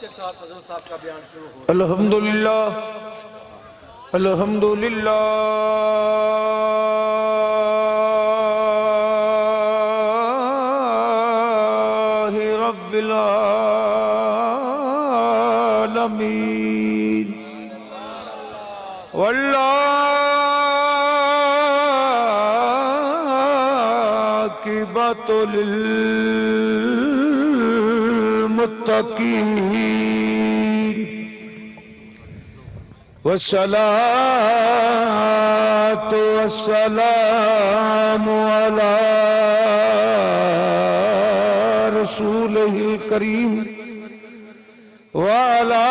کے ساتھ حضرت صاحب کا بیان شروع ہو. الحمدللہ الحمدللہ رب العالمین والعاقبۃ للمتقین والصلاة والسلام على رسوله الكريم وعلى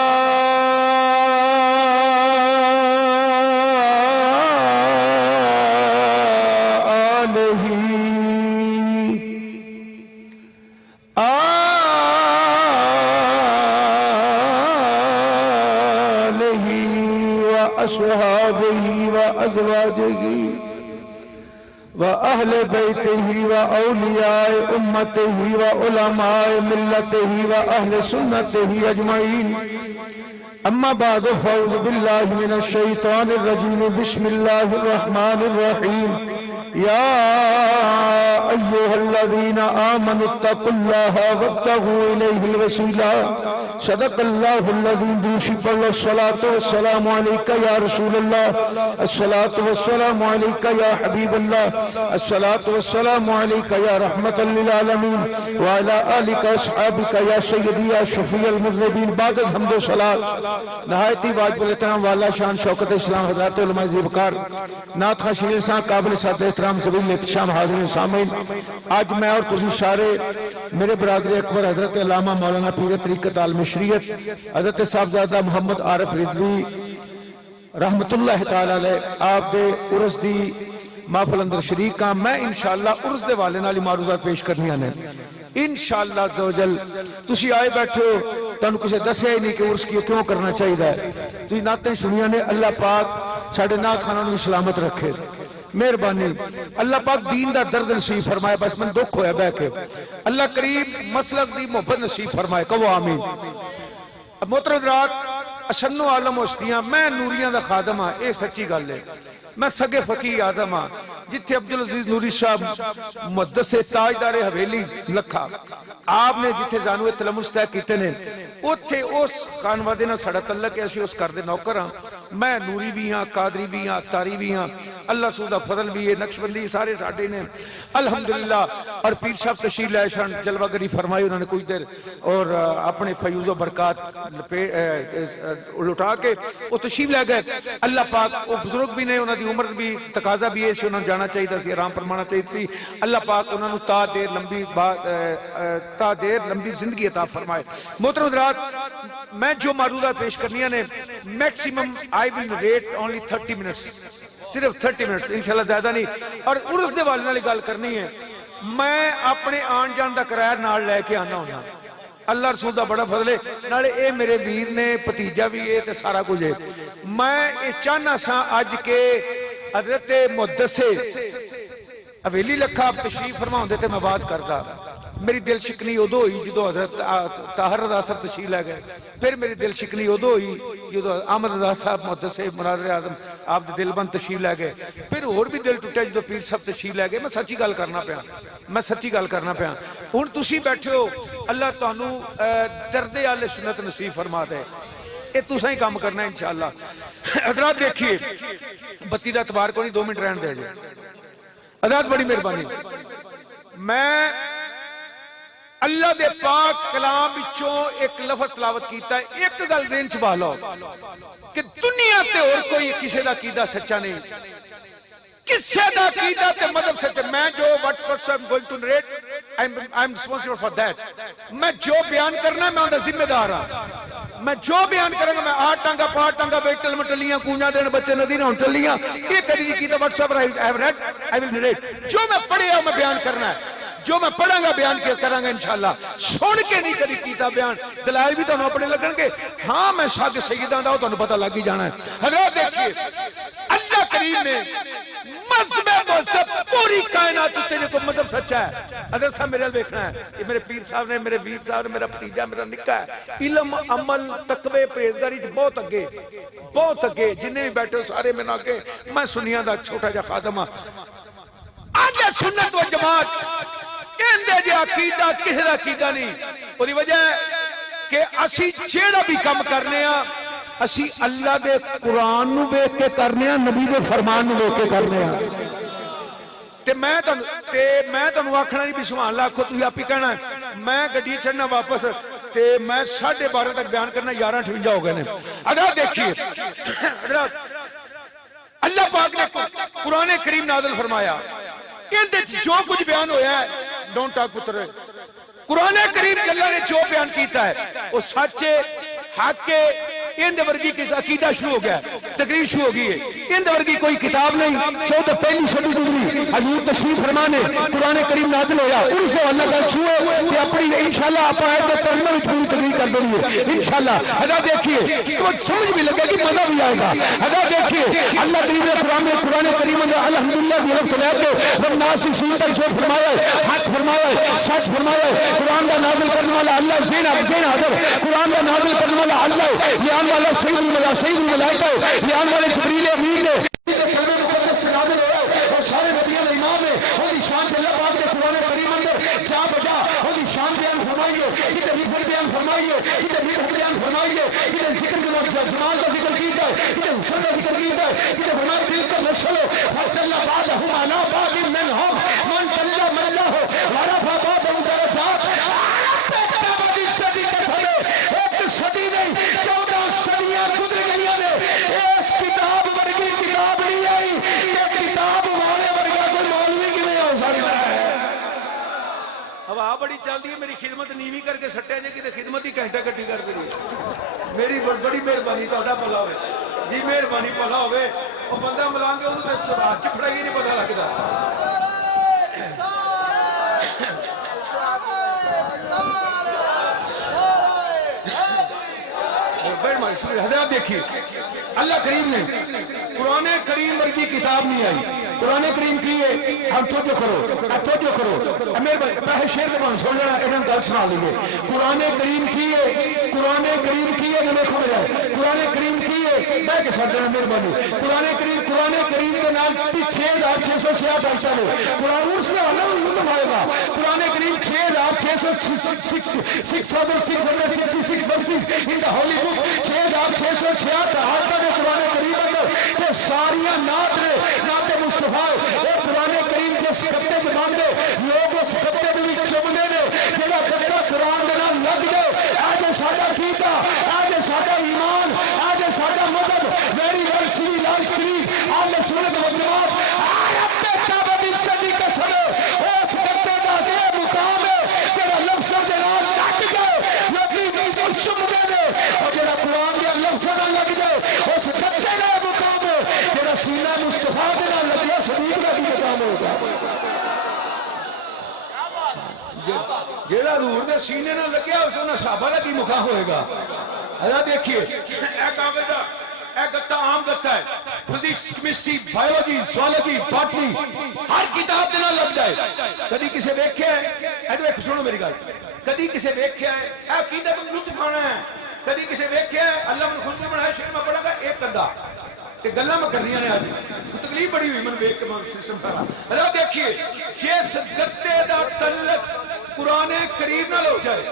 أصحابه وأزواجه وأهل بيته وأولياء أمته وعلماء ملته وأهل سنته أجمعين أما بعد فأعوذ بالله من الشيطان الرجيم بسم الله الرحمن الرحيم يا أيها الذين آمنوا اتقوا الله وابتغوا إليه الوسيلة صدق الله الذي دوشي پر الصلاة والسلام عليك يا رسول الله الصلاة والسلام عليك يا حبيب الله الصلاة والسلام عليك يا رحمة للعالمين وعلى آلك أصحابك يا سيدي يا شفيع المذنبين بعد الحمد والصلاة نہایتی واجب الاحترام والا شان شوکت اسلام حضرات علماء زیبکار نعت خواہ شریف صاحب قابل ساتھ احترام زبیل احتشام حاضرین سامعین آج میں اور تسی سارے میرے برادر اکبر حضرت علامہ مولانا پیر طریقت عالم شریعت حضرت صاحبزادہ محمد عارف رضوی رحمت اللہ تعالی علیہ آپ دے عرس دی محفل اندر شریک کا میں انشاءاللہ عرس دے والے نالی معروضات پیش کرنی آنے انشاءاللہ عزوجل تسی آئے بیٹھے ہو تانوں کسے دسیا ہی نہیں کہ عرس کی کیوں کرنا چاہیے ہے تسی نعتیں سنیا نے اللہ پاک ساڑھے نعت خانوں میں سلامت رکھے مہربانی اللہ پاک دین دا درد نصیب فرمائے بس من دکھ ہویا بے کے اللہ قریب مسلک دی محبت نصیب فرمائے کہو آمین اب محترم حضرات اشنو عالم ہوستیاں میں نوریاں دا خادم ہاں اے سچی گل ہے میں سگے فقی آدم ہاں جتھے عبدالعزیز نوری صاحب مقدس تاجدار حویلی لکھا آپ نے جتھے زانوے تلمس طے کیتے نے اتھے اس خانوادے نہ سڑا تعلق ہے اسی اس کردے نوکر ہاں میں نوری بھی ہاں قادری بھی ہاں تاری بھی ہاں اللہ سودہ فضل بھی ہے نقشبندی سارے ساڑھے نے الحمدللہ اور پیر صاحب تشریف لائے شان جلوہ گری فرمائی انہوں نے کچھ دیر اور اپنے فیوز و برکات لٹا کے وہ تشریف لے گئے اللہ پاک وہ بزرگ بھی نے انہوں نے عمر بھی تقاضا بھی ہے اسے انہوں نے جانا چاہیے تھا آرام فرمانا چاہیے تھی اللہ پاک انہوں نے تا دیر لمبی زندگی عطا فرمائے محترم حضرات میں جو معروضات پیش کرنیاں نے maximum I will narrate only 30 minutes صرف 30 منٹس انشاءاللہ زیادہ نہیں اور عرس دے والے نالی گال کرنی ہے میں اپنے آن جان دا کرائر نال لے کے آنا ہونا اللہ رسول دا بڑا فضل ہے نالے اے میرے ویر نے پتیجہ بھی ہے تے سارا کچھ ہے میں اس چاہنا سا آج کے حضرت مقدس حویلی لکھا آپ تشریف فرماؤں دیتے میں بات کرتا میری دل شکنی ادو ہوئی جدو حضرت طاہر رضا صاحب تشریف لے گئے پھر میری دل شکنی ادو ہوئی جدو احمد رضا صاحب محدث مناظر اعظم آپ دل بند تشریف لے گئے پھر اور بھی دل ٹوٹے جدو پیر صاحب تشریف لے گئے میں سچی گل کرنا پیا ہن تسی بیٹھے ہو اللہ تانوں درد اہل سنت نصیب فرما دے اے تساں ہی کام کرنا ہے انشاءاللہ حضرات دیکھیے بتی دا اعتبار کو نہیں 2 منٹ رہن دے جائے حضرات بڑی مہربانی میں اللہ دے پاک کلام بچوں ایک لفظ تلاوت کیتا ہے ایک گل دین چ بالو کہ دنیا تے اور کوئی کسی دا عقیدہ سچا نہیں کسی دا عقیدہ تے مذہب سچا میں جو what I'm going to narrate I'm responsible for that میں جو بیان کرنا میں اندر ذمہ دار ہاں میں جو بیان کرنا میں 8 ٹانگا 5 ٹانگا بیٹل مٹلیاں کونجا دین بچے ندی نہ چلیاں یہ کدی نہیں کیتا what I have read I will narrate جو میں پڑھیا میں بیان کرنا ہے جو میں پڑھاں گا بیان کیا کروں گا انشاءاللہ سن کے نہیں کری کیتا بیان دلائل بھی تو اپنے لگن گے ہاں میں سیداں دا تو پتہ لگ ہی جانا ہے حضرات دیکھیے اللہ کریم نے مذہب پوری کائنات تیرے کو مذہب سچا ہے. اگر صاحب میرے دیکھنا ہے کہ میرے پیر صاحب نے, میرے ویر صاحب نے, میرا بھتیجا میرا نکا ہے, علم عمل تقوی پرہیزگاری بہت اگے, بہت اگے. جنہیں بھی بیٹھے سارے میں نہ کہ میں سنیاں دا چھوٹا جا خادم ہاں. آج سنت و جماعت اندے جا عقیدہ کسی دا عقیدہ نہیں. اور وجہ ہے کہ اسی جیڑا بھی کم کرنے ہاں اسی اللہ دے قرآن نو ویکھ کے کرنے ہاں, نبی دے فرمان نو ویکھ کے کرنے ہاں. تے میں تانوں آکھنا نہیں بھی سبحان اللہ آکھو تسی آپ ہی کہنا ہے. میں گڈی چڑھنا واپس تے میں 12:30 تک بیان کرنا 11:58 ہو گئے نے. اگر دیکھیے حضرات اللہ پاک نے قرآن کریم نازل فرمایا, اندے جو کچھ بیان ہویا ہے ڈونٹ ٹاک پتر, قرآن کریم اللہ نے جو بیان کیتا ہے وہ سچ ہے, حق ہے. اندے ورگی کی عقیدہ شروع ہو گیا, تقریر شروع ہو گئی ہے. اندے ورگی کوئی کتاب نہیں. 14 صدی گزری, حضور تشریف فرمانے قرآن کریم نازل ہویا, اس سے اللہ تعالیٰ چھوئے کہ اپنی انشاءاللہ آپ آئے تو ترمہ میں پوری تقریر کر دیں گے انشاءاللہ. ادا دیکھیے اس کو سمجھ بھی لگے کہ مزہ بھی آئے گا. ادا دیکھیے اللہ کریم نے قرآن کریم میں الحمدللہ کی رفت لے کے والناس کی سورت تک جو فرمایا ہے, حق فرمایا ہے, سچ فرمایا ہے. قرآن کا نازل کرنے والا اللہ زین حضر, قرآن کا نازل کرنے والا اللہ یہ والا سید الملائکہ ہے, یہ والے جبریل امین ہے. کلمہ مقدس سے نازل ہوا ہے اور سارے نبیوں کا امام ہے. اور دی شان اللہ پاک نے قرآن کریم اندر جا بجا اور دی شان بیان فرمائیے, ادھر نفر بیان فرمائیے, ادھر نفر بیان فرمائیے, ادھر ذکر جمال کا ذکر کیتا ہے, ادھر حسن کا ذکر کیتا ہے, ادھر فرمایا دل کا نشل فَتَلَّ بَعْدَهُمْ عَلَى بَعْدٍ مِّنْهُمْ مَنْ كَلَّمَ اللَّهُ وَرَفَعَ بَعْضَهُمْ دَرَجَاتٍ. ایک صدی نہیں 14 صدیاں گزر گئی نے, اس کتاب ورگی کتاب نہیں آئی. یہ کتاب والے ورگا کوئی مولوی کی نہیں ہو سکتا ہے. ہوا بڑی چلتی ہے, میری خدمت نیوی کر کے سٹے جے کہ خدمت ہی گھنٹہ گھٹی کر کے میری بڑی مہربانی تہاڈا بھلا ہوئے جی, مہربانی بھلا ہوئے. وہ بندہ ملان کے انہوں نے سوال چپڑا ہی نہیں پتا لگتا. حضرات دیکھیے اللہ کریم نے قرآن کریم ورگی کتاب نہیں آئی. قرآن کریم کی ہے, ہم توجہ کرو میرے شیر زبان سن لینا, انہوں نے گل سنا لیے. قرآن کریم کی ہے, قرآن کریم کی ہے, دیکھو میرا قرآن کریم کی ہے, میں کے ساتھ دینا مہربانی. قرآن کریم کے نام 6666 آیتیں ہیں. قرآن اس میں اللہ لطف آئے گا. قرآن کریم 6666 verses in the holy book, 6666 آیتیں ہیں قرآن کریم اندر. یہ ساریاں نعت نے, نعت مصطفیٰ. یہ قرآن کریم جس خطے سے باندھے لوگ اس خطے میں بھی چمنے نے, جڑا خطہ قرآن دینا لگ جائے. آج سادہ کیتا, آج سادہ ایمان, آج سادہ مدد, میری ورسی لائف سکریت, آج سورت و جماعت, آج اپنے تابعی صدی کا سبب اس خطے کا یہ مقام ہے جڑا لفظ سے نال لگ جائے, لیکن نہیں چمنے نے, اور جڑا قرآن کے لفظ نہ لگ جائے اس خطے کا مقام ہے جڑا سینہ مصطفیٰ کے نال لگ جائے شریف کا بھی مقام ہوگا. جیڑا دور دے سینے نہ لگیا اس نے صحابہ کا بھی مقام ہوئے گا. اللہ دیکھیے ایک آگتا ایک گتا عام گتا ہے, physics, chemistry, biology, zoology, botany, ہر کتاب دینا لگ جائے. کدی کسے دیکھے ہے, ایک سنو میری گل, کدی کسے دیکھے ہے اے عقیدہ کو لطف آنا ہے, کدی کسے دیکھے ہے اللہ نے خود نے بنایا شیر میں پڑھا گا ایک کردہ کہ گلہ میں کرنیاں نے آج تکلیف بڑی ہوئی من بیک کے من سسٹم کرا. اللہ دیکھیے جس گتے دا تعلق قرآن کریم نہ ہو جائے,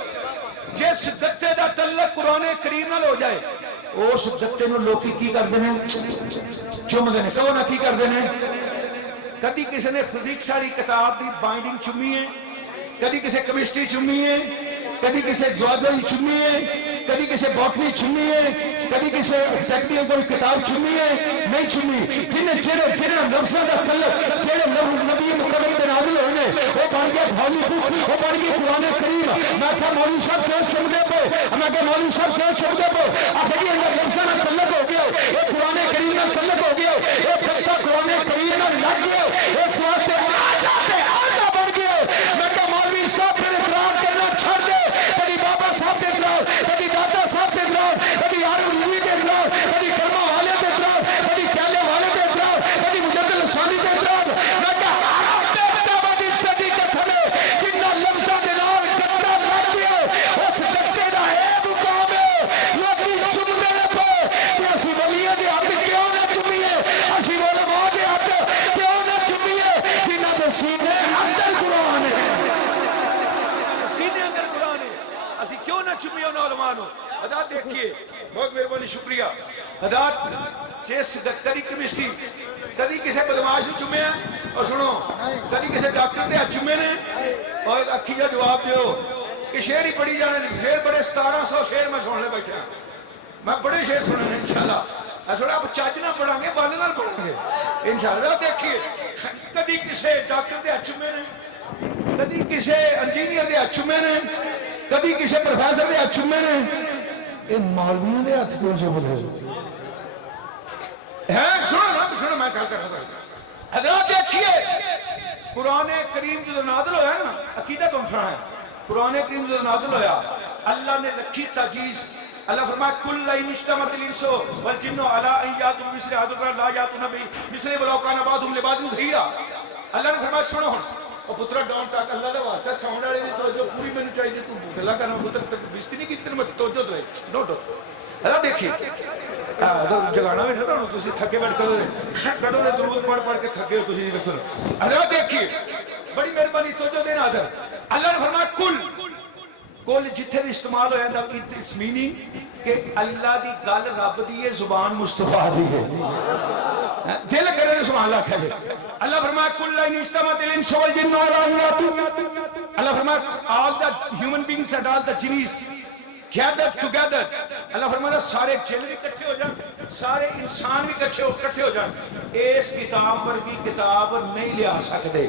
جس گتے دا تعلق قرآن کریم نہ ہو جائے, اس گتے نو لوکی کی کر دینے چوم دینے, کہو نہ کی کر دینے. کدی کسی نے فزکس والی کتاب دی بائنڈنگ چومی ہے, کدی کسی کیمسٹری چومی ہے, کدی کسی زوالوجی چومی ہے, کدی کسی باٹنی چومی ہے, کدی کسی سیکٹری کوئی کتاب چومی ہے, نہیں چومی. جنہیں لفظوں کا تعلق جنہیں لفظ نبی مقرر کے نازل ہونے وہ بن گیا ہولی بک, وہ بن گیا قرآن کریم. میں کہا مولوی صاحب سے شبدے پہ, میں کہا مولوی صاحب سے شبدے پہ آپ یہ لفظوں کا تعلق ہو گیا, یہ قرآن کریم کا تعلق ہو گیا, یہ خطہ قرآن کریم کا لگ گیا, اس واسطے آجا بن گیا. میں کہا مولوی صاحب پھر اقرار کرنا چھڑ دے, کبھی بابا صاحب سے اقرار, کبھی دادا صاحب سے اقرار, کبھی عارف رضوی کے اقرار, کبھی کرما والے کے اقرار, کبھی کیلے والے کے اقرار, کبھی مجدد لسانی کے اقرار, نہ چومے انہوں علماء نو حضرات دیکھیے بہت مہربانی شکریہ حضرات جس ڈاکٹری کیمسٹری کدی کسی بدماش نو چومے ہیں اور سنو کدی کسی ڈاکٹر دے ہاتھ چومے نے اور اکھی جا جواب دیو کہ شعر ہی پڑھی جانے نہیں شعر بڑے 1700 شعر میں سننے بیٹھا میں بڑے شعر سننے انشاءاللہ سننا آپ چاچ نہ پڑھا گے بالے نہ پڑھا گے انشاءاللہ دیکھیے کدی کسی ڈاکٹر دے ہاتھ چومے نے کدی کسی انجینئر دے ہاتھ چومے نے کدی کسی پروفیسر دے ہاتھ چومے نے ان مولویوں دے ہاتھ کیوں سے بدلے ہیں سنو میں کہا کر رہا ہوں حضرات دیکھیے قرآن کریم جو نازل ہویا ہے نا عقیدہ تم سنا ہے قرآن کریم جو نازل ہویا اللہ نے رکھی تجیز اللہ فرمایا کل لئن اجتمعت الانس والجن علی ان یاتوا بمثل هذا القرآن لا یاتون بمثلہ ولو کان بعضهم لبعض ظہیرا اللہ نے فرمایا سنو اور پترا ڈاؤن ٹاک اللہ دے واسطے ساؤنڈ والے دی توجہ پوری مینوں چاہیے تو بوٹلا کرنا پتر تک بیزتی نہیں کی میں توجہ دے نوٹ اللہ دیکھیے جگانا بھی نہ تسی تھکے بیٹھ کرو نے درود پڑھ کے تھکے ہو تسی نہیں کرو اللہ دیکھیے بڑی مہربانی توجہ دینا ادھر اللہ نے فرمایا کل جتھے بھی استعمال ہویا ہے کہ اٹس میننگ کہ اللہ دی گل رب دی ہے زبان مصطفیٰ دی ہے دل کرے سبحان اللہ کہے اللہ فرمایا کل لئن اجتمعت الانس والجن علی ان یاتوا اللہ فرمایا all the human beings and all the jinns gathered together اللہ فرمایا سارے جن بھی اکٹھے ہو جائیں سارے انسان بھی اکٹھے ہو جائیں اس کتاب ورگی کتاب نہیں لے آ سکتے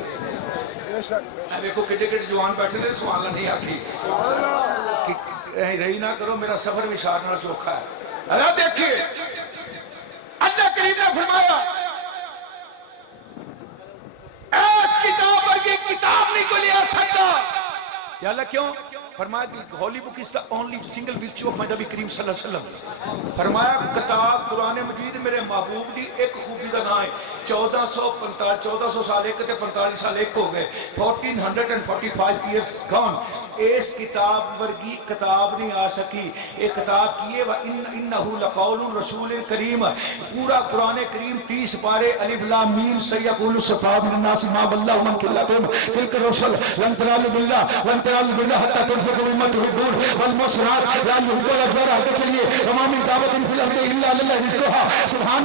دیکھو کڈے جوان بیٹھے نے سبحان اللہ نہیں آکھی رہی نہ کرو میرا سفر بھی شارنال چوکھا ہے اللہ دیکھیے اللہ کریم نے فرمایا اس کتاب ورگی کتاب نہیں کو لے آ سکتا یا اللہ کیوں فرمایا کہ ہولی بک is the only single virtue of my Nabi Kareem صلی اللہ علیہ وسلم فرمایا کتاب قرآن مجید میرے محبوب دی ایک خوبی دا نام ہے 1445 سال ایک تے 45 سال ایک ہو گئے 1445 years gone اس کتاب ورگی کتاب نہیں آ سکی ایک کتاب کیے وَإِنَّهُ لَقَوْلُ رَسُولِ الْكَرِيمِ پورا قرآن کریم 30 پارے الف لام میم سَيَقُولُ السَّفَاهُ مِنَ النَّاسِ مَا وَلَّهُ مَنْ قِلَّتُهُمْ تِلْكَ الرُّسُلُ لَن تَنَالُوا الْبِرَّ وَلَن تَنَالُوا الْبِرَّ حَتَّىٰ تُنْفِقُوا مِمَّا تُحِبُّونَ وَالْمُحْصَنَاتُ لَا يُحِبُّونَ الْجَهْرَ آگے چلیے وَمَا مِن دَابَّةٍ فِي الْأَرْضِ إِلَّا عَلَى اللَّهِ رِزْقُهَا سبحان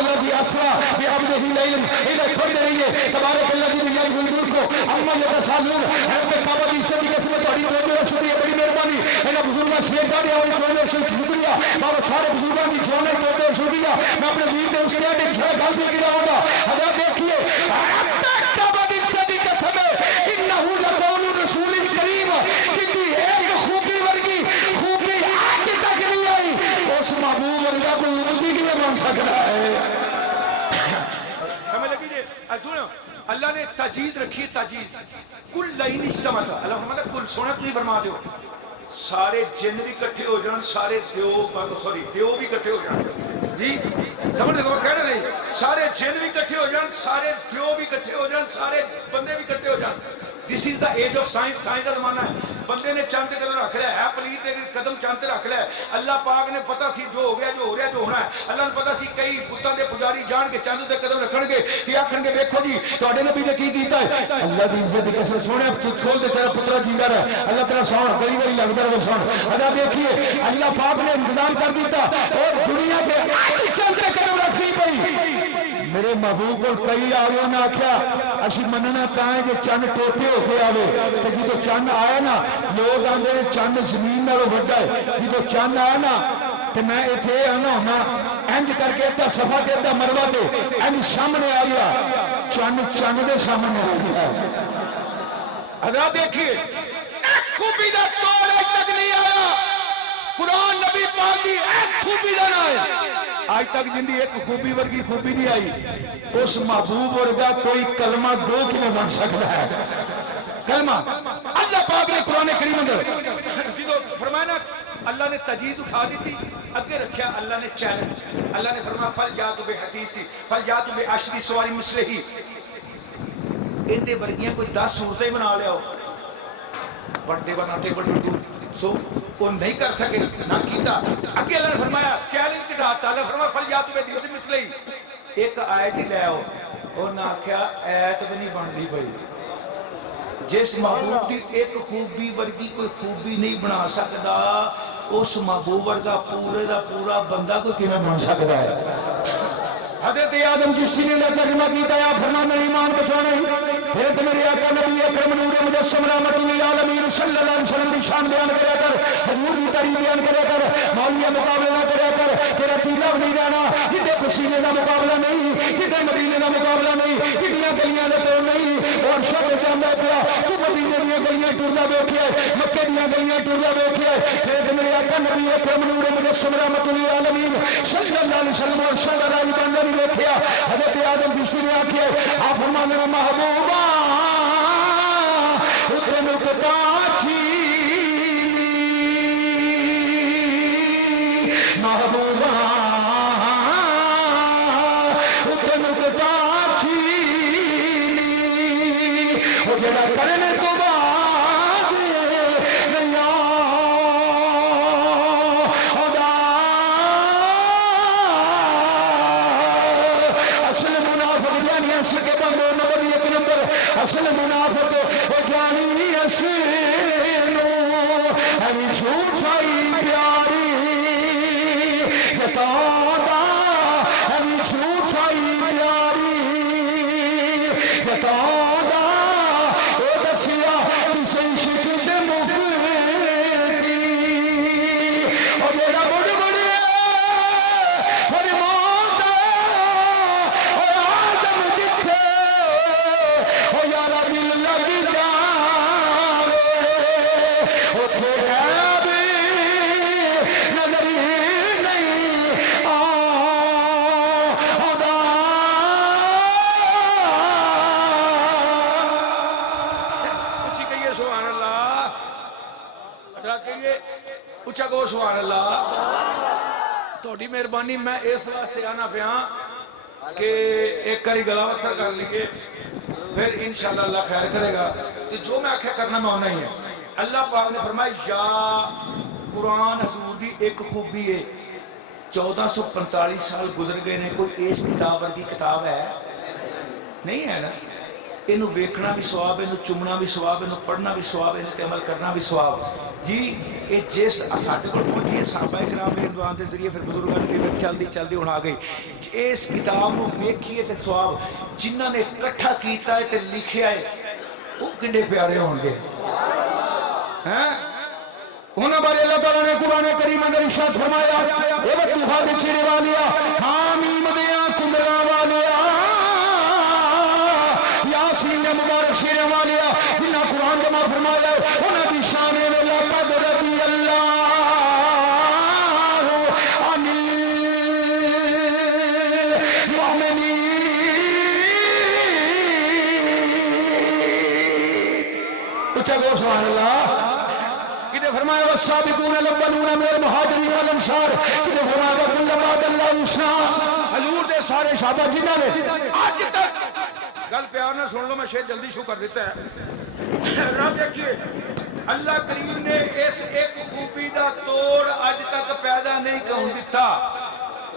الذي أسرى بعبده ليلا إلى كل ريه تبارك الذي بيده الملك عما يتساءلون رب کعبہ کی عزت کی قسم تہاڈی توجہ شکریہ بڑی مہربانی انہاں بزرگاں سیداں دی ہوئی توجہ شکریہ بابا سارے بزرگاں کی جونے توجہ شکریہ میں اپنے ویر دے استاد ایک چھوٹا گل بھی کراں گا حضرت دیکھیے رب کعبہ کی عزت کی قسم انه لقول رسول کریم کہ ایک خوبی ورگی خوبی آج تک نہیں آئی اس محبوب ورگا کوئی امتی کی بن سکتا ہے سمجھ لگی جی سنو اللہ نے تجیز رکھی تجیز کل لئن اجتمعت اللہ فرماتا کل سونا تو ہی فرما دیو سارے جن بھی کٹھے ہو جان سارے دیو بھی کٹھے ہو جان جی سمجھ لگو میں کہنا نہیں سارے جن بھی کٹھے ہو جان سارے دیو بھی کٹھے ہو جان سارے بندے بھی کٹھے ہو جان This is the age of science science کا زمانہ ہے بندے نے چاند قدم رکھ لیا ہے پلیت قدم چاند رکھ لیا اللہ پاک نے پتا سی جو ہو گیا جو ہو رہا جو ہونا ہے اللہ نے پتا سی کئی بتاں دے پجاری جان کے چاند تے قدم رکھن گے کہ آکھن گے دیکھو جی تواڈے نبی نے کی کیتا ہے اللہ دی عزت دی قسم سونے کھول دے تیرا پترا جیندا رہے اللہ تیرا سون کئی باری لگدا رہے سون اللہ دیکھیے اللہ پاک نے انتظام کر دیتا اور دنیا کے آج چاند تے قدم رکھنی پئی میرے محبوب کو کئی آگے نے آکھیا اسی مننا تائیں کہ چند ٹوٹے ہو کے آوے تو جدو چند آیا نا لوگ آندے چند زمین نہ وڈا ہے جدو چند آیا نا تو میں اتھے آنا ہونا انج کر کے اتھا صفحہ کے اتھا مروہ تے انج سامنے آ گیا چند دے سامنے آ گیا حضرات دیکھیے ایک خوبی دا توڑ ایک تک نہیں آیا قرآن نبی پاک دی ایک خوبی دا نہ ہے آج تک جن دی ایک خوبی ورگی خوبی نہیں آئی اس محبوب ورگا کوئی کلمہ دو کی میں بن سکتا ہے کلمہ اللہ پاک نے قرآن کریم اندر جدو فرمایا نا اللہ نے تجیز اٹھا دی تھی اگے رکھیا اللہ نے چیلنج اللہ نے فرمایا فَلْيَأْتُوا بِحَدِيثٍ فَلْيَأْتُوا بِعَشْرِ سُوَرٍ مِثْلِهِ ان دے ورگیاں کوئی 10 صورتیں بنا لیا ہو بڑے بنا ٹیبل ٹو سو وہ نہیں کر سکے نہ کیتا اگے اللہ نے فرمایا چیلنج چڑھاتا اللہ فرمایا فَلْيَأْتُوا بِحَدِيثٍ مِثْلِهِ ایک آیت ہی لے آؤ اور نہ کیا آیت بھی نہیں بن دی پئی جس محبوب کی ایک خوبی ورگی کوئی خوبی نہیں بنا سکتا اس محبوب ورگا پورے دا پورا بندہ کو کیوں بن سکتا ہے؟ حضرت آدم چشتی نے ترجمہ کیتا یا فرمانا ایمان بچانے پھر تو میرے آقا نبی اکرم نور مجسم رحمت للعالمین صلی اللہ علیہ وسلم کی شان بیان کریا کر، حضور کی تعریف بیان کریا کر، مولویہ مقابلہ نہ کریا کر، تیرا تیلا بھی نہیں رہنا، کتے پسینے کا مقابلہ نہیں، کتے مدینے کا مقابلہ نہیں، کتنی گلیاں کا توڑ نہیں، اور شب جانا پیا تو مدینے دیا گلیاں ٹرنا دیکھیا ہے، مکے دیا گلیاں ٹرنا دیکھیا ہے، پھر تو میرے آقا نبی اکرم نور مجسم رحمت للعالمین صلی اللہ علیہ وسلم اور شاہ رائی بندر دیکھیا حضرت آدم جس نے آکھیا آپ فرمانے میں محبوبہ اتنے نکتا چینی محبوبہ اتنے نکتا چینی وہ جڑا کرنے تو بعد نیا اصل منافق وہ جانی اسینو ہمیں جھوٹائی پیاری جتادا ہمیں جھوٹائی پیاری جتادا اے دسیا کسی شکل مفیدی اور میرا بڑے بڑے اور موتا اور آدم جتھے یارا دل لگ جاوے اتھے ہے بھی نظر نہیں آدھا اچھی کہیے سبحان اللہ، اچھا کہیے اچھا کہو سبحان اللہ۔ توڑی مہربانی میں اس واسطے آنا پیا کہ ایک کری گلاوت سا کر لیے پھر انشاءاللہ اللہ خیر کرے گا، تو جو میں آکھا کرنا میں ہونا ہی ہے۔ اللہ پاک نے فرمایا یا قرآن حضور دی ایک خوبی ہے، 1445 سال گزر گئے نے، کوئی اس کتاب ورگی کتاب ہے نہیں ہے نا؟ انہوں ویکھنا بھی ثواب، انہوں چمنا بھی ثواب، انہوں پڑھنا بھی ثواب، انہوں تے عمل کرنا بھی ثواب جی۔ یہ جس ساٹھے کو پہنچی ہے صحابہ کرام میرے دعان کے ذریعے پھر بزرگان کے لیے چلدی ہوں آ گئی، اس کتاب کو ویکھیے تے ثواب جنہ نے کٹھا کیتا ہے تے لکھیا ہے وہ کنڈے پیارے ہوں گے انہوں بارے اللہ تعالیٰ نے قرآن کریم اندر ارشاد فرمایا اے وقتوہا دے چھڑے والیا حامیم دیا کمرہ والیا یاسین مبارک شیرے والیا جنہ قرآن جمع فرمایا انہوں دی شان لقد رضی اللہ عن المؤمنین اچھا گو سبحان اللہ۔ فرمایا والسابقون الاولون من المہاجرین والانصار، کہ فرمایا وکل بعد اللہ حسنا، حضور دے سارے صحابہ جنہاں نے آج تک گل پیار نہ سن لو، میں شاید جلدی شو کر دیتا ہے۔ رب دیکھیے اللہ کریم نے اس ایک خوبی دا توڑ اج تک پیدا نہیں کون دیتا،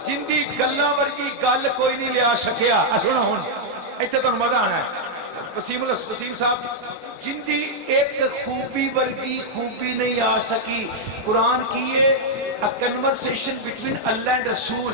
جن دی گلاں ورگی گل کوئی نہیں لیا سکیا۔ سنو ہن ایتھے تانوں مزہ آنا ہے۔ وسیم صاحب جن دی ایک خوبی ورگی خوبی نہیں آ سکی، قرآن کی a conversation between Allah and رسول،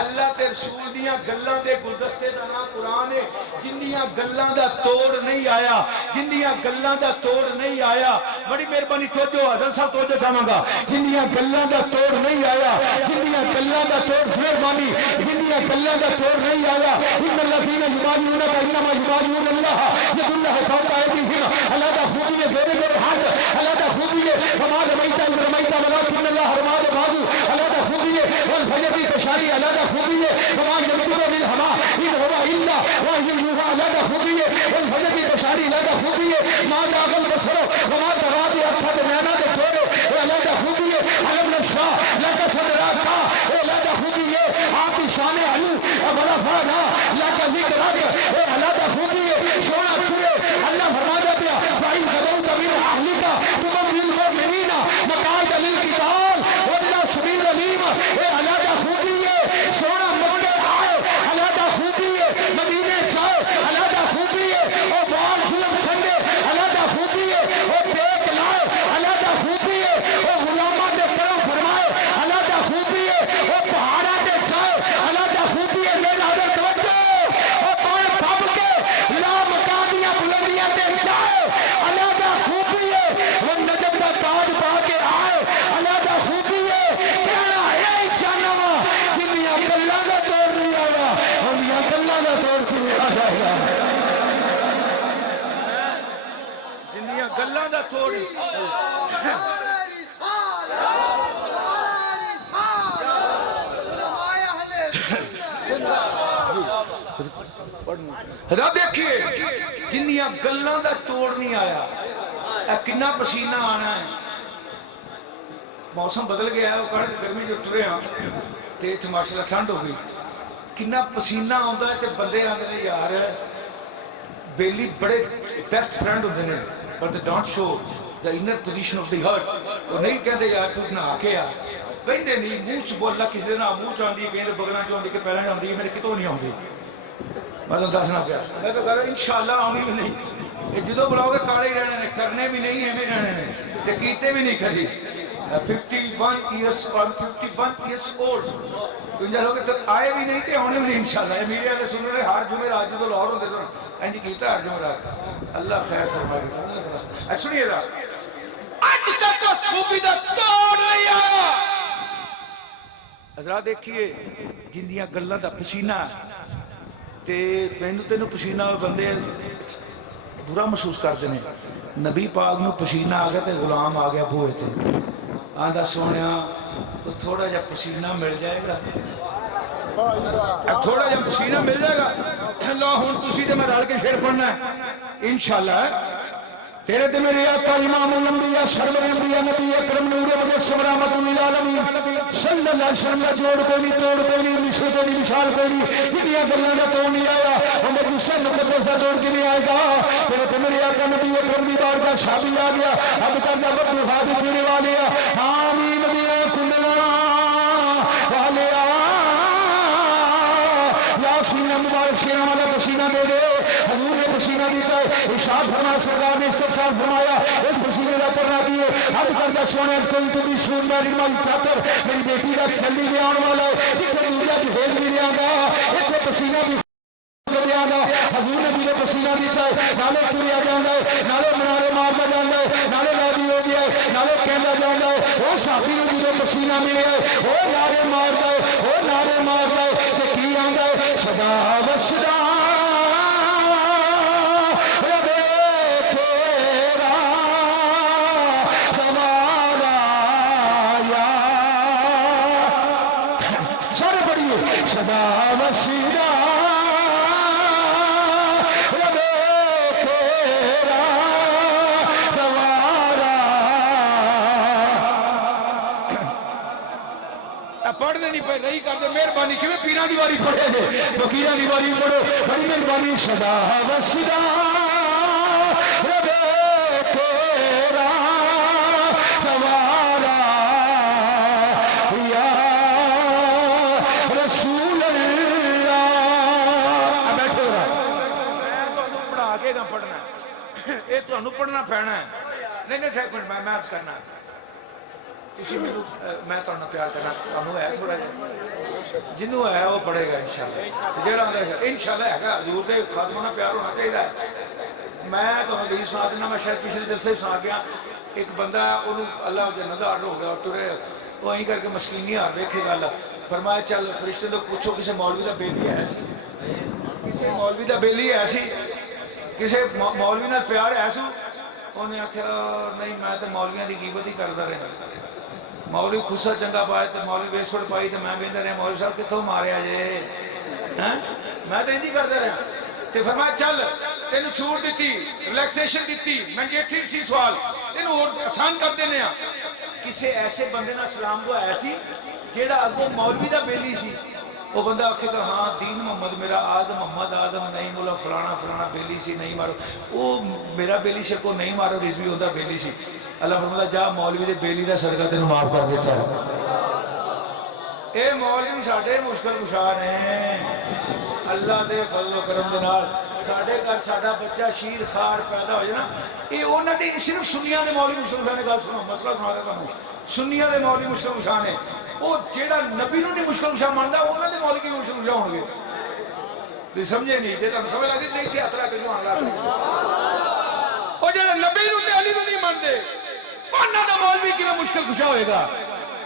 اللہ تے رسول دیاں گلاں دے گلدستے دا نام قرآن ہے، جن دیاں گلاں دا توڑ نہیں آیا، جن دیاں گلاں دا توڑ نہیں آیا۔ بڑی مہربانی توجہ حضرت صاحب توجہ چاہوں گا، جن دیاں گلاں دا توڑ نہیں آیا، جن دیاں گلاں دا توڑ مہربانی، جن دیاں گلاں دا توڑ نہیں آیا۔ ان الذین یبایعونک انما یبایعون اللہ ید اللہ فوق ایدیہم، اللہ دا خوبی ہے میرے میرے ہاتھ، اللہ دا خوبی ہے وما رمیت اذ رمیت ولکن اللہ رمى ببعض، اللہ دا خوبی ہے والفجر کی پشاری، اللہ دا خوبی ہے وما ينطق بالهوى ان هو الا وحی یوحی، اللہ دا خوبی ہے والفجر کی پشاری، اللہ دا خوبی ہے ما ذاق البصر وما طغى بأبصار نانا دے تھوڑے، اللہ دا خوبی ہے علم نشاء لك صدرك، اللہ دا خوبی ہے آپ کی شان علو ورفعنا لك ذکرک، اللہ دا خوبی ہے سونا چھوئے، اللہ فرما دے پیا بھائی غدوت من اہلک تمم للمؤمنین توڑ رب دیکھیے جنیاں گلاں دا توڑ نہیں آیا اے کنا پسینہ آنا ہے موسم بدل گیا ہے وہ گرمی جو ٹرے ہاں تے ماشاءاللہ ٹھنڈ ہو گئی کنا پسینہ آتا ہے تے بندے آتے ہیں یار بیلی بڑے بیسٹ فرینڈ ہوتے ہیں but they don't show the inner position of the heart وہ نہیں کہتے یار تو نہ کے آ کہتے نہیں منہ چ بولنا کسی نہ منہ چاہتی ہے کہیں بغلنا چاہتی کہ پہلے آتی ہے میرے کتوں نہیں آتی میں تو دسنا پیا میں تو کہہ رہا انشاءاللہ آنی بھی نہیں یہ جدو بلاؤ گے کالے ہی رہنے نے کرنے بھی نہیں ایویں رہنے نے تے کیتے بھی نہیں کدی 51 years old تم لوگ تو آئے بھی نہیں تھے ہونے بھی نہیں انشاءاللہ یہ میڈیا نے سن رہے ہر جمعرات جدو لاہور ہوتے سن انج کیتا ہر جمعرات اللہ خیر فرمائے سنیے ذرا اج تک تو صوفی دا توڑ نہیں آیا حضرات دیکھیے جندیاں گلاں دا پسینہ تے مینوں تینوں پسینہ بندے برا محسوس کرتے ہیں نبی پاک نو پسینہ آ گیا تے غلام آ گیا بوئے تے آندا سونیا تو تھوڑا جا پسینہ مل جائے گا تھوڑا جا پسینہ مل جائے گا اللہ ہن تسی تے میں رل کے شعر پڑھنا ہے انشاءاللہ تیرے تے میرے آقا امام الانبیاء سرور انبیاء نبی اکرم نور مجسم رحمت للعالمین صلی اللہ علیہ وسلم کا جوڑ کوئی نہیں توڑ کوئی نہیں مثل کوئی نہیں مثال کوئی نہیں اتنی گلاں دا توڑ نہیں آیا اور مجوسا مقدس دا توڑ کے نہیں آئے گا تیرے تے میرے آقا نبی اکرم دی بارگاہ شابی آ گیا اب کر دا وقت وفات جینے والے آمین مدینہ کھلنا والے سینہ مبارک سینہ والا پسینہ دے دے حضور نے پسینہ دیتا ہے ارشاد فرمایا سرکار نے استفسار فرمایا اس پسینے کا چرنا دیے اب کردہ سونے کوئی تو بھی سون میری ماں چاہتر میری بیٹی کا سلی بھی آنے والا ہے جتنے دنیا جہیز بھی لیا گا اتنے پسینہ بھی لیا گا حضور نے بھی پسینہ دیتا ہے نالے تریا جانا ہے نالے منارے مارنا جانا ہے نالے لابی ہو گیا ہے نالے کہنا جانا ہے وہ صافی نے بھی پسینہ ملے ہے وہ نارے مارنا ہے وہ نارے مارنا ہے کہ کی آنگا ہے صدا و صدا ربے تیرا دوارا یا سارے پڑھئے صدا و صدا پڑھنے نہیں پہ رہی کر دے مہربانی کیوں پیران دیواری پڑھے دے فقیران دیواری پڑھو بڑی مہربانی صدا و صدا ربے تیرا دوارا یا رسول اللہ اب بیٹھو رہا میں تو انہوں پڑھا آگے نہ پڑھنا ہے یہ تو انہوں پڑھنا پہنا ہے نہیں ٹھیک منٹ میں عرض کرنا ہے اسی میں تو پیار کرنا انہوں ہے تھوڑا جائے جنہوں ہے وہ پڑھے گا انشاءاللہ جیڑا انشاءاللہ ہے گا حضور دے خادموں نے پیار ہونا چاہیے میں تو حدیث سنا دینا میں شاید پچھلے دل سے سنا گیا ایک بندہ انہوں اللہ جنت آرڈر ہو گیا اور ترے وہ وہیں کر کے مسکینی آر دیکھے گا اللہ فرمایا چل فرشتے لوگ پوچھو کسی مولوی دا بیلی ہے ایسی کسی مولوی دا بیلی ہے ایسی کسی مولوی نال پیار ہے ایسو انہیں آخر نہیں میں تو مولویاں دی غیبت ہی کرتا رہا مولوی خصہ چنگا پائے تو مولوی ویسوڑ پائی تو میں بیندہ رہے مولوی صاحب کتوں ماریا جے میں تو انجی کرتا رہا تو فرمایا چل تینوں چھوٹ دیتی ریلیکسیشن دیتی مینڈیٹری سی سوال تینوں آسان کر دینے ہیں کسی ایسے بندے نہ سلام کو ایسی جیڑا اگو مولوی دا بیلی سی وہ بندہ آکھے گا ہاں دین محمد میرا آزم محمد آزم نہیں مولا فلانا فلانا بیلی سی نہیں مارو وہ میرا بیلی سے کو نہیں مارو رضوی ہوتا بیلی سی اللہ فرماتا جا مولوی دے بیلی دا صدقہ تینوں معاف کر دیتا ہے اے مولوی ساڑھے مشکل کشار ہیں اللہ دے فضل و کرم دنال ساڑھے کر ساڑھا بچہ شیر خار پیدا ہو جانا اے اونا دے صرف سنیاں دے مولوی مشکل کشار نے کہا سنو مسئلہ سنا دیتا ہوں سنیاں دے مولوی مشکل کشار نے وہ جیڑا نبی نو نہیں مشکل کشار ماندا اونا دے مولوی کی مشکل کشار ہوں گے تو سمجھے نہیں دے تو سمجھ لگی نہیں تھی اطرح کشو اللہ اور جیڑا نبی نو تے علی نو نہیں ماندے اونا دے مولوی کی مشکل کشار ہوئے گا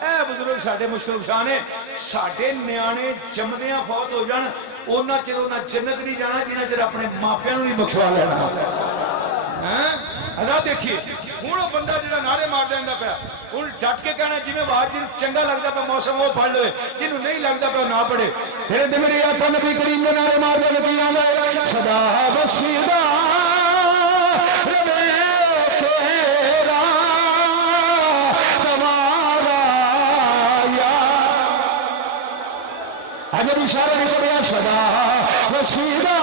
اے بزرگ ساڑھے مشکل کشار نے ساڑھے نیانے جمدیاں فوت ہو جان اونا چر اونا جنت نہیں جانا جنہ چر اپنے ماں پیانوں نہیں بخشوا لینا حضرات دیکھیے ہوں وہ بندہ جہاں نعرے مار دینا پیا ہوں ڈٹ کے کہنا جی میں باہر جن چنگا لگتا پیا موسم وہ پڑھ لے جنہوں نہیں لگتا پیا نہ پڑھے پھر میری آقا نبی کریم نے نعرے مار دے لگی آنے صدا وسیدہ ربے تیرا تمہارا یا اگر اشارہ نہیں پڑیا صدا وسیدہ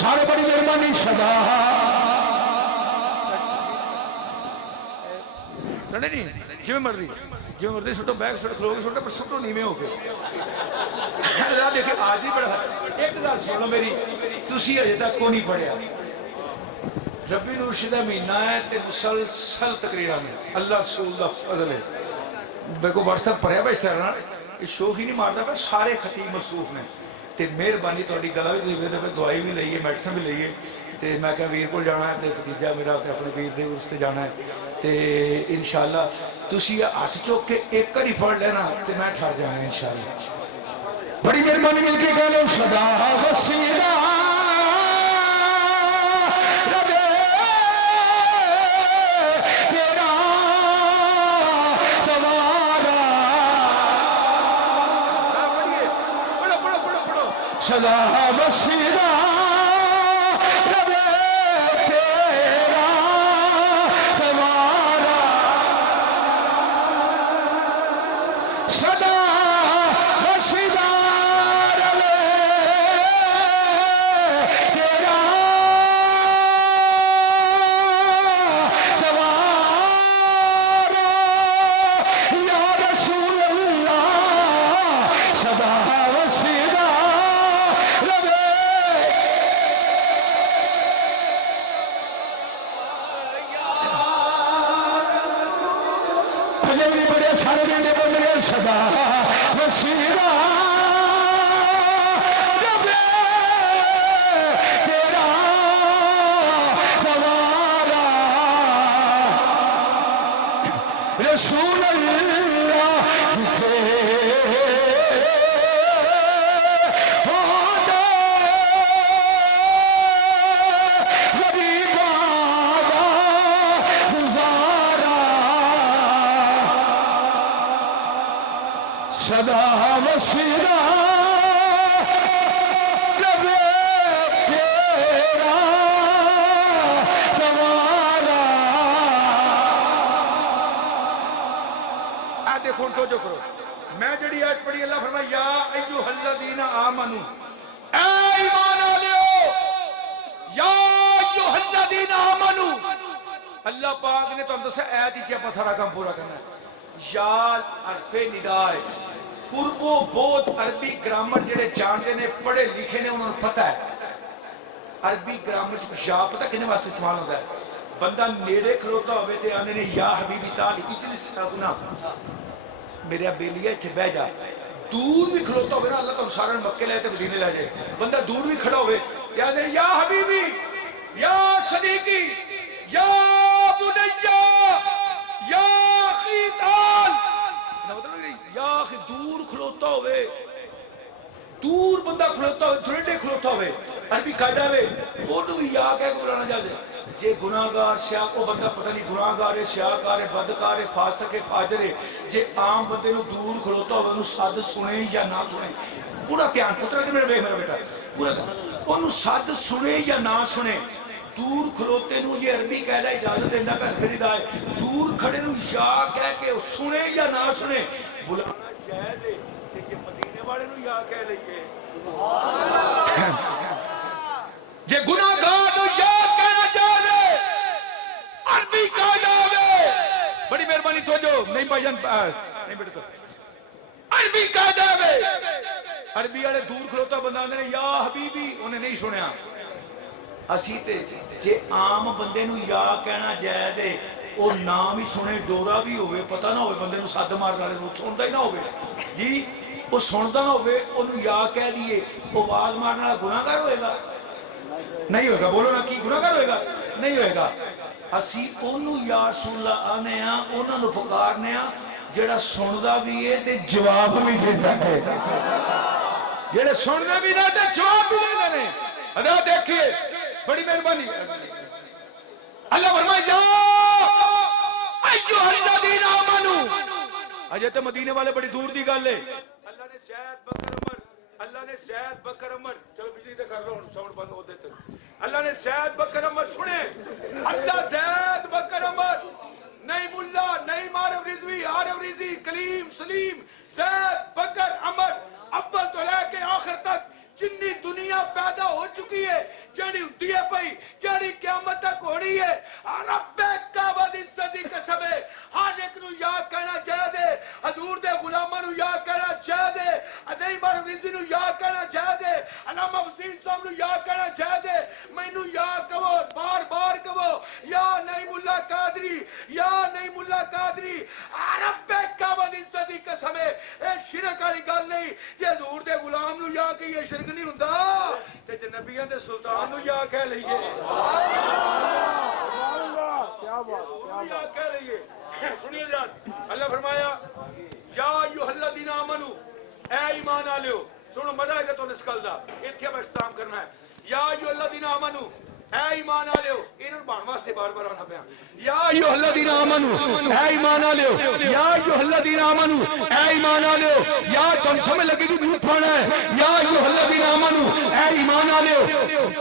سارے بڑی مہربانی صدا سنے نہیں جی میں مرضی سٹو بیگ سٹو کھلو گے سٹو پر سٹو نیمے ہو گئے اللہ دیکھیں آج ہی پڑھا ایک ذات سنو میری تسی اجے تک کو نہیں پڑھیا ربی نورشدہ مہینہ ہے تے مسلسل تقریرہ میں اللہ رسول اللہ فضل ہے میں کو واٹس ایپ پڑھیا بھائی سرنا یہ شوق ہی نہیں مارتا پہ سارے خطیب مصروف نے تے مہربانی تہاڈی گلا بھی دے دے دوائی بھی لئیے میڈیسن بھی لئیے تے میں کہا ویر کو جانا ہے تے بھتیجا میرا تے اپنے ویر دے اس تے جانا ہے تے انشاءاللہ تسی ہاتھ چوک کے ایک کری پڑھ لینا تے میں ٹھہر جانا انشاءاللہ بڑی مہربانی مل کے کہہ لو صدا وسیلہ ربے تیرا تمہارا صدا وسیلہ رسول اللہ صدا وسیلہ ربے تیرا تمہارا دیکھو تو جو کرو میں جڑی آیت پڑھی اللہ فرمائے یا ایوہ الذین آمنو اے ایمان والو یا ایوہ الذین آمنو اللہ پاک نے تو اندر سے آیت ہی چاپا سارا کام پورا کرنا ہے یال عرف ندائے قرب و بود عربی گرامر جڑے جانتے نے پڑھے لکھے نے انہوں نے پتہ ہے عربی گرامر یا پتہ کنے واسطے استعمال ہوتا ہے بندہ نیڑے کھلوتا ہوئے تھے آنے نے یا حبیبی تعالی اجلس گنا میرے بیلیہ تھے بہ جا دور بھی کھلوتا ہوئے نا اللہ تو سارن مکے لائے تھے مدینے لائے جائے بندہ دور بھی کھڑا ہوئے یا حبیبی یا صدیقی یا بنیا یا اخی تعال، یا اخی دور کھلوتا ہوئے، دور بندہ کھلوتا ہوئے، درنڈے کھلوتا ہوئے، عربی قاعدہ ہوئے وہ بھی یا کہہ کے بلانا جائے. جے گناہگار سیاہ کو بندہ پتہ نہیں گناہگار ہے، سیاہکار ہے، بدکار ہے، فاسق ہے، فاجر ہے، جے عام بندے نو دور کھلوتا ہوئے انہوں صد سنے یا نہ سنے، پورا دھیان پتر کہ میرا بیٹا پورا انہوں صد سنے یا نہ سنے، دور کھلوتے نو یہ عربی قاعدہ اجازت دینا پہ خرید آئے، دور کھڑے نو یا کہہ کے سنے یا نہ سنے بلانا جائز ہے. کہ مدینے والے نو یا کہہ لئیے جے گناہگار نو یا کہنا چاہے عربی قاعدہ ہوئے. بڑی مہربانی تو جو نہیں بھائی جان نہیں بیٹھے تو عربی قاعدہ ہوئے. عربی والے دور کھلوتا بندہ نے یا حبیبی انہیں نہیں سنیا. اسی تے جے عام بندے نو یا کہنا جائے دے وہ نام ہی سنے ڈورا بھی ہوئے پتہ نہ ہوئے بندے نو ساتھ مار والے سنتا ہی نہ ہوئے جی وہ سنتا نہ ہوئے انہوں یا کہہ دیئے وہ آواز مارنے والا گناہگار ہوئے گا نہیں ہوئے گا. بولو نا کی گناہگار ہوئے گا نہیں ہوئے گا. اسی انہوں یا رسول اللہ آنے ہاں انہوں نے پکارنے ہاں جڑا سندا بھی ہے تے جواب بھی دیتا ہے. جڑے سننا بھی نہ تے جواب بھی دینا نے. ادا دیکھئے بڑی مہربانی اللہ فرمائے یا ایھا الذین آمنو. اجے تے مدینے والے بڑی دور دی گل ہے. اللہ نے زید بکر عمر اللہ نے زید بکر عمر چلو بجلی تے کر لو ساؤنڈ بند ہو دیتے. اللہ نے زید بکر عمر سنے اللہ زید بکر عمر نہیں ملا نہیں معرف رضوی عارف رضی کلیم سلیم زید بکر عمر اول تو لے کے آخر تک جنی دنیا پیدا ہو چکی ہے جڑی ہوتی ہے پئی جڑی قیامت تک ہونی ہے رب کعبہ دی صدی قسم ہے ہر ایک نو یاد کرنا چاہیے حضور دے غلاماں نو یاد کرنا چاہیے نہیں معرف رضوی نو یاد کرنا چاہیے علامہ حسین صاحب نو یاد کرنا چاہیے مینوں یاد کرو بار بار کرو یا نہیں ملا قادری یا نہیں ملا قادری رب کعبہ دی صدی قسم ہے اے شرک والی گل نہیں جے حضور دے غلام نو یاد کہ یہ شرک نہیں ہوندا تے جے نبیاں دے سلطان نو یا کہہ لئیے کیا بات یا کہہ لئیے. سنیے جان اللہ فرمایا یا ایھا الذین آمنو اے ایمان والو سنو مزہ ہے کہ تو اس گل دا ایتھے اب اختتام کرنا ہے. یا ایھا الذین آمنو اے ایمان والو انہاں بان واسطے بار بار آنا پیا یا ایھا الذین آمنو اے ایمان والو یا ایھا الذین آمنو اے ایمان والو یا تم سمجھ لگے کہ جھوٹ پڑھنا ہے یا ایھا الذین آمنو اے ایمان والو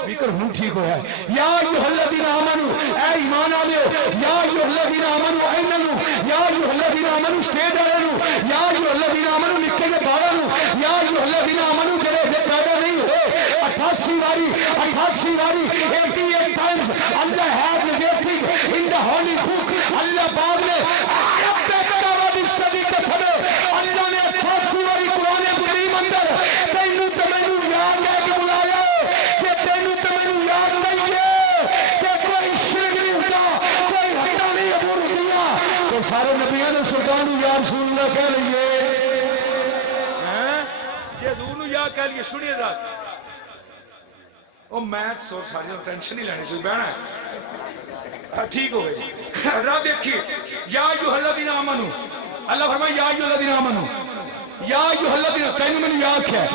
سپیکر ہوں ٹھیک ہوا ہے یا ایھا الذین آمنو اے ایمان والو یا ایھا الذین آمنو ایننو یا ایھا الذین آمنو سٹیج والے نو یا ایھا الذین آمنو نکے دے باہر نو یا ایھا الذین آمنو جڑے پیدا نہیں ہوئے 88 باری 88 times Allah had negated in the holy book. Allah baad ne رب کعبہ دی صدی قسم اللہ نے 88 باری قرآن کریم اندر تینوں تے مینوں یاد لے کے بلایا کہ تینوں تے مینوں یاد نہیں ہے کہ کوئی شرک نہیں ہوتا کوئی حداں نہیں عبور ہوندیاں تو سارے نبیوں نے سلطان یا رسول اللہ کہہ لئیے جے حضور نو یا کہہ لئیے. سنیے ذرا وہ میتھ سو ساری ٹینشن نہیں لینے سے بہنا ہے ٹھیک ہو گئی. حضرات دیکھیے یا ایھا الذین آمنو اللہ فرمائے یا ایھا الذین آمنو یا ایھا الذین تینوں میں یاد ہے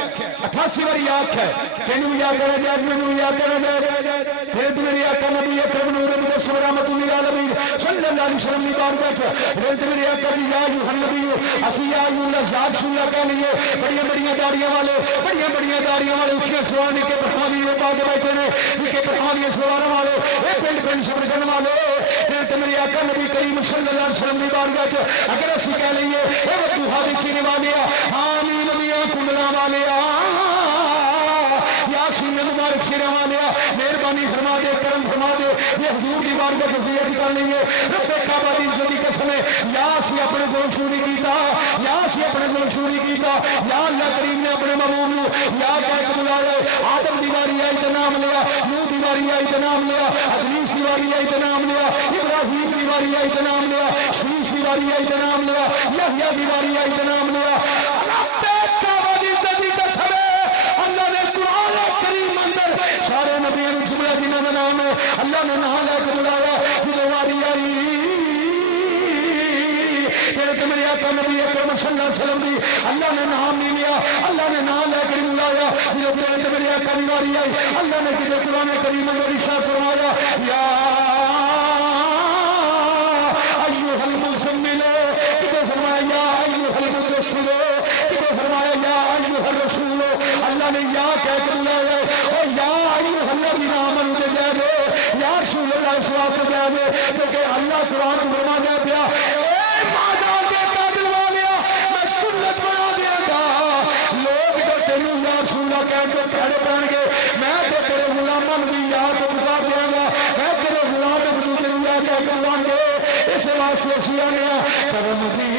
88 بار یاد ہے تینوں یاد کرے جائے میں یاد کرے جائے پھر میری آقا نبی اکرم نور مجسم رحمت للعالمین صلی اللہ علیہ وسلم کی بارگاہ پھر میری آقا جی یا ایھا النبی اسی یا ایھا اللہ ذات سنیا کہہ لیے بڑیاں داڑیاں والے بڑیاں داڑیاں والے اونچیاں سوار نکے پرہانی یہ باغ بیٹھے نے نکے پرہانی سوار والے اے پنڈ سمجھ کرنے والے پھر میری آقا نبی کریم صلی اللہ علیہ وسلم کی بارگاہ اگر اسی کہہ لیے اے وقوحہ دی چینے والے آمین میاں کنڈلا والے یاسین مبارک شیرہ والے مہربانی فرما دے کرم فرما دے یہ حضور کی بارگاہ وصیت کر لئیے رب کعبہ دی عزت قسم ہے یا اسی اپنے ظلم شوری کیتا یا اسی اپنے ظلم شوری کیتا یا اللہ کریم نے اپنے محبوب نو یا کہہ کے بلایا آدم دیواری آئی تے نام لیا نوح دیواری آئی تے نام لیا ادریس دیواری آئی تے نام لیا ابراہیم دیواری آئی تے نام لیا شیش دیواری آئی تے نام لیا یحییٰ دیواری آئی تے نام لیا رب کعبہ دی عزت قسم ہے اللہ نے قرآن کریم اندر سارے نبیوں جملہ جنہوں کا نام ہے اللہ نے نام لے کے بلایا جب واری آئی کہ میرے آقا نبی اکرم صلی اللہ علیہ وسلم دی اللہ نے نام نہیں لیا اللہ نے نام لے کے بلایا جب میرے آقا کی واری آئی اللہ نے کدھر قرآن کریم میں ارشاد فرمایا یا ایھا المزمل کدھر فرمایا یا ایھا المدثر کدھر فرمایا یا ایھا الرسول اللہ نے یا کہہ کے بلایا اور یا ایھا الذین آمنوا کے جائے یا رسول اللہ صلی اللہ علیہ وسلم کیونکہ اللہ قرآن کو فرمایا پیا کھڑے پہن گے میں تو تیرے غلاموں بھی یاد پکار دیا گا میں تیرے غلام کے یاد کروں گے اس واسطے اسی آنے کرم دی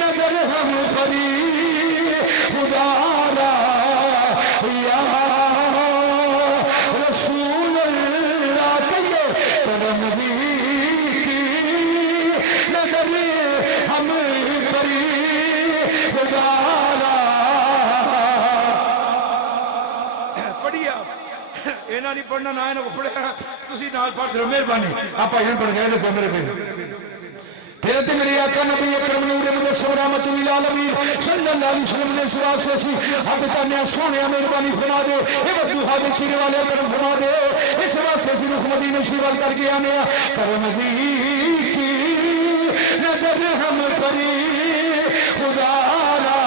نظر ہم کری خدا را یا رسول اللہ کہیے کرم دی نظر ہم کری خدا اینا نہیں پڑھنا نہ اینا کو پڑھا تسی نال پڑھ دو مہربانی آپ بھائی پڑھ گئے تو میرے پہ پھر تے میرے آقا نبی اکرم نور مدثر رحمت للعالمین صلی اللہ علیہ وسلم نے سوال سے سی اب تانے سونے مہربانی فرما دے اے بدو حاضر چیرے والے کرم فرما دے اس واسطے سی رخ مدینے شریف کر کے آنے کرم دی کی نظر ہم کری خدا را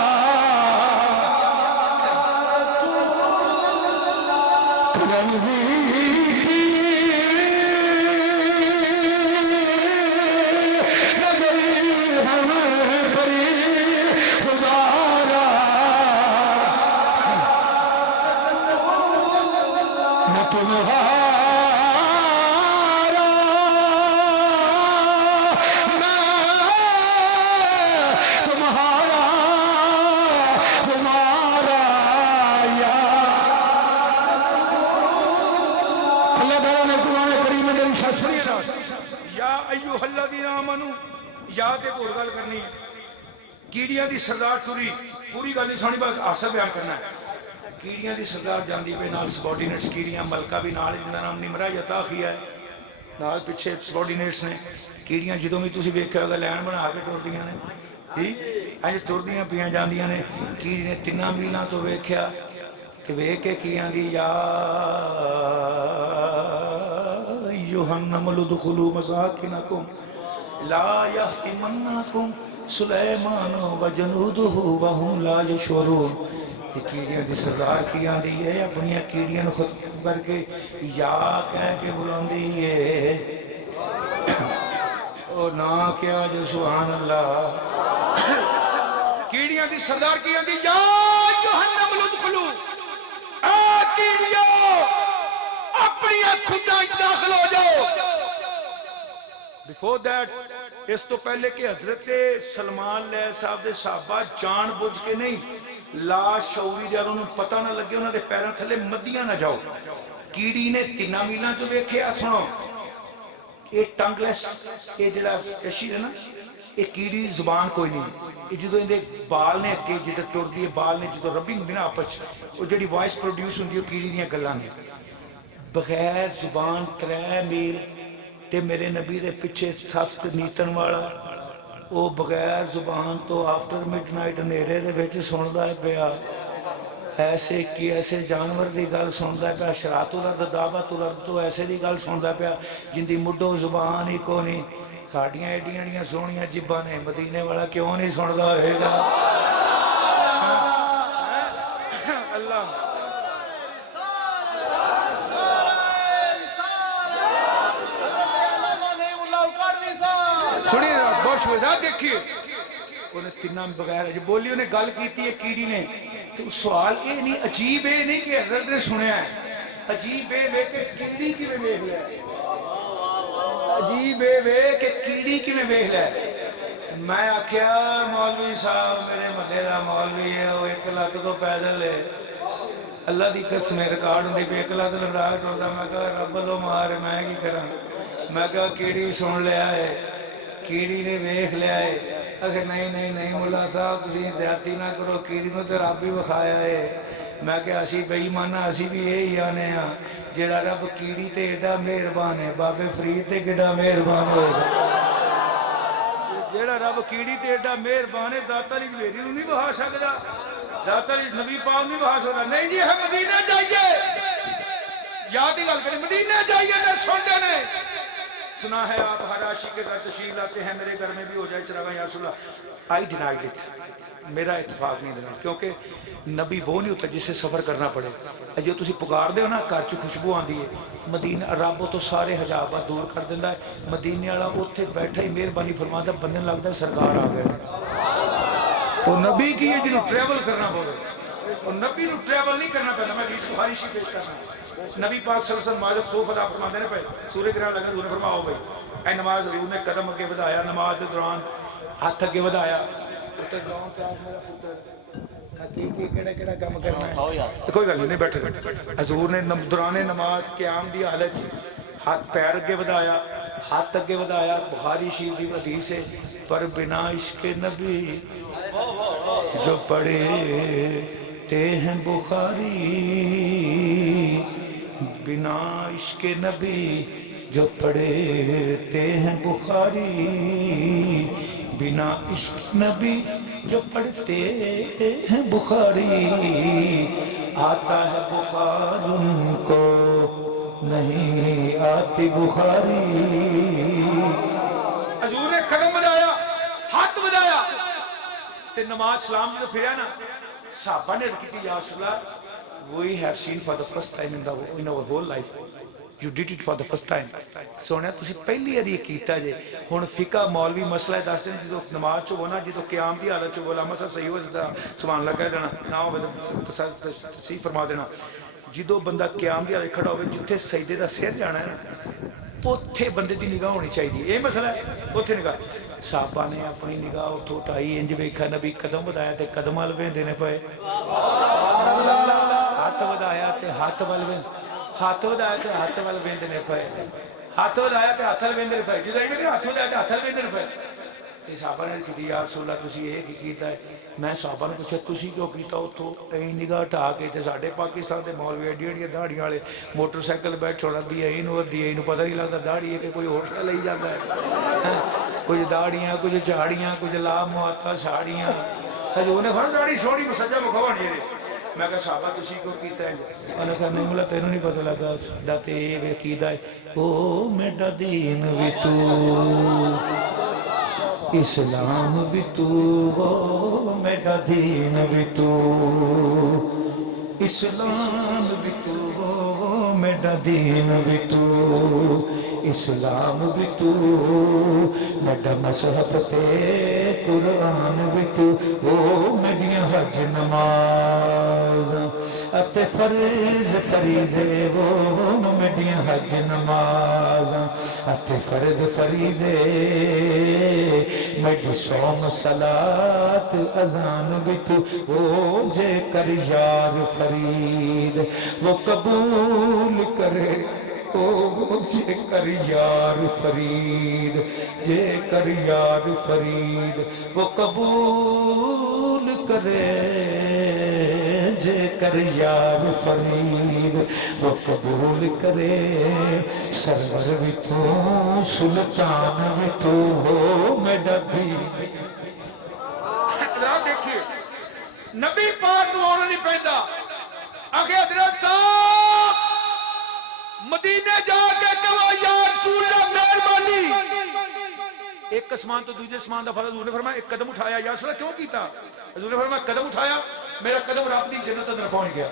کرم دی یاد ایک اور گل کرنی ہے کیڑیاں دی سردار ٹری پوری گل نہیں سونی بس آسر بیان کرنا ہے کیڑیاں دی سردار جاندی پہ نال سبارڈینیٹس کیڑیاں ملکہ بھی نال جنہ نام نمرہ یتا خیا ہے نال پچھے سبارڈینیٹس نے کیڑیاں جدوں بھی تسی ویکھیا ہوگا لین بنا کے ٹر دیاں نے ٹھیک اج ٹردیاں پیاں جاندیاں نے کیڑی نے 3 میلاں تو ویکھیا تے ویکھ کے کیاں دی یا ایھا النمل ادخلوا مساکنکم لا یحتمنکم سلیمان و جنودہ وہم لا یشعرون یہ کیڑیاں دی سردار کیاں دی ہے اپنی کیڑیاں ختم کر کے یا کہہ کے بلاندی ہے او نا کیا جو سبحان اللہ کیڑیاں دی سردار کیاں دی یا جہنم ادخلوا اے کیڑیاں اپنی خدا داخل ہو جاؤ Before that, اس تو پہلے کہ حضرت سلمان علیہ صاحب دے صحابہ جان بوجھ کے نہیں لا شعوری جب انہوں پتہ نہ لگے انہوں نے پیروں تھلے مدیاں نہ جاؤ کیڑی نے 3 میلاں جو ویکھے سنو یہ ٹنگ لیس یہ جڑا کشید ہے نا یہ کیڑی زبان کوئی نہیں یہ جدو اندے بال نے اگے جدو ٹر دیے بال نے جدو ربنگ ہوندی نا آپس وہ جڑی وائس پروڈیوس ہوندی وہ کیڑی دیاں گلاں نے بغیر زبان 3 میل تے میرے نبی دے پیچھے سخت نیتن والا وہ بغیر زبان تو آفٹر مڈ نائٹ نیرے دے وچ سندا ہے پیا ایسے کی ایسے جانور دی گل سندا ہے پیا شرات الارض دعوت الارض تو ایسے دی گل سندا پیا جن دی مڈو زبان ہی کو نہیں ساڈیاں ایڈیاں سونیاں جباں نے مدینے والا کیوں نہیں سندا ہوئے گا اللہ سنیے بہت شوزہ دیکھئے انہیں 3 بغیر جو بولی انہیں گل کیتی ہے کیڑی نے تو سوال یہ نہیں عجیب ہے نہیں کہ حضرت نے سنیا ہے عجیب ہے کہ کیڑی کی میں بیخ لیا عجیب ہے کہ کیڑی کی میں بیخ لیا میں آکھیا مولوی صاحب میرے مسئلہ مولوی ہے وہ 1 لاکھ تو پیدل ہے اللہ دی قسم ریکارڈ ہوندی پہ 1 لاکھ لڑاٹ ہوتا میں کہا رب لو مارے میں کی کرا میں کہا کیڑی سن لیا ہے کیڑی نے ویکھ لیا ہے اگر نہیں مولا صاحب تسی زیادتی نہ کرو کیڑی کو تو رب ہی وکھایا ہے میں کہ اسی بے ایمان اسی بھی یہی آنے ہاں جڑا رب کیڑی تے ایڈا مہربان ہے بابے فرید تے کیڑا مہربان ہوگا جڑا رب کیڑی تے ایڈا مہربان ہے داتا علی میری نوں نہیں بہا سکدا داتا علی نبی پاک نہیں بہا سکدا نہیں جی ہم مدینہ جائیے یاد ہی گل کریں مدینہ جائیے تے سنتے نے سنا ہے آپ ہر عاشق کے گھر تشریف لاتے ہیں میرے گھر میں بھی ہو جائے چراغاں یا رسول اللہ آئی ڈینائیڈ اٹ میرا اتفاق نہیں دینا کیونکہ نبی وہ نہیں ہوتا جس سے سفر کرنا پڑے جو تسی پکار دے ہو نا گھر چ خوشبو آندی ہے مدینہ رب تو سارے حجابات دور کر دیندا ہے مدینے والا اوتھے بیٹھا ہی مہربانی فرماندا بندے نوں لگدا سرکار آ گئے وہ نبی کی ہے جنوں ٹریول کرنا پڑے اور نبی نوں ٹریول نہیں کرنا پڑتا میں حدیث بخاری شریف پیش کرنا نبی پاک صلی اللہ علیہ وسلم ماجد صوف ادا فرماندے نے پے سورہ گران لگا حضور نے فرمایا بھائی اے نماز حضور نے قدم اگے ودایا نماز دے دوران ہاتھ اگے ودایا پتر گاؤں چاہ میرا پتر حقیقی کیڑا کیڑا کام کرنا ہے کوئی گل نہیں بیٹھے حضور نے دوران نماز قیام دی حالت ہاتھ پیر اگے ودایا ہاتھ اگے ودایا بخاری شریف دی حدیث ہے پر بنا عشق نبی جو پڑھتے ہیں بخاری بنا عشق نبی جو پڑھتے ہیں بخاری بنا عشق نبی جو پڑھتے ہیں بخاری آتا ہے بخار ان کو نہیں آتی بخاری حضور نے قدم بدایا ہاتھ بدایا تے نماز سلام جو پھریا نا صحابہ نے رکھی تھی یا رسول اللہ we have seen for the first time in our whole life you did it for the first time سونے تسی پہلی بار یہ کیتا جے ہن فقہ مولوی مسئلہ دستے ہیں جدو نماز چ ہونا جدو قیام دی حالت چ علماء صاحب صحیح ہو سبحان اللہ کہہ دینا نہ ہو تصحیح فرما دینا جدو بندہ قیام دی حالت کھڑا ہوئے جتھے سجدے دا سر جانا ہے نا اوتھے بندے دی نگاہ ہونی چاہیے یہ مسئلہ ہے اوتھے نگاہ صحابہ نے اپنی نگاہ اتھوں اٹھائی انج ویکھا نبی قدم بدایا تے قدم ول ویندے نے پئے ہاتھ بدایا تے ہاتھ ول ویندے ہاتھ بدایا تے ہاتھ ول ویندے نے پئے ہاتھ بدایا تے ہاتھ ول ویندے نے پئے جدوں ایویں ہاتھ بدایا تے ہاتھ ول ویندے نے پئے تے صحابہ نے کہا یا رسول اللہ تسی یہ کی کیتا ہے میں صحابہ نے پوچھا تسی کیوں کیتا اتھوں این نگاہ اٹھا کے تے ساڈے پاکستان دے مولوی ایڈیاں داڑھیاں والے موٹر سائیکل بیٹھ چھوڑا دی اینوں پتہ نہیں لگدا داڑھی ہے کہ کوئی اور شے لئی جاندا ہے کچھ داڑیاں کچھ جھاڑیاں کچھ لا مواتا ساڑیاں حضور نے فرمایا داڑھی سوڑی مسجا مکھوانی ہے میں کہا صحابہ تسی کیوں کیتا ہے انہوں نے کہا نہیں مولا تینوں نہیں پتہ لگا ساڈا تے یہ عقیدہ ہے او میرا دین وی تو اسلام بھی تو وہ میرا دین بھی تو اسلام بھی تو وہ میرا دین بھی تو اسلام بھی تو میرا مذہب تے قرآن بھی تو وہ میری حج نماز اتے فرض فریضے وہ میری حج نماز اتے فرض فریضے میری صوم صلاۃ اذان بھی تو او جے کر یار فرید وہ قبول کرے او جے کر یار فرید جے کر یار فرید وہ قبول کرے جے کر یار فرید وہ قبول کرے سرور بھی تو سلطان بھی تو ہو میرا دین دیکھیے نبی پاک نو ہونا نہیں پہندا آگے حضرت صاحب مدینے جا کے کہا یا رسول اللہ مہربانی ایک اسمان تو دوسرے اسمان دا فرض حضور نے فرمایا ایک قدم اٹھایا یا رسول اللہ کیوں کیتا حضور نے فرمایا قدم اٹھایا میرا قدم رب دی جنت اندر پہنچ گیا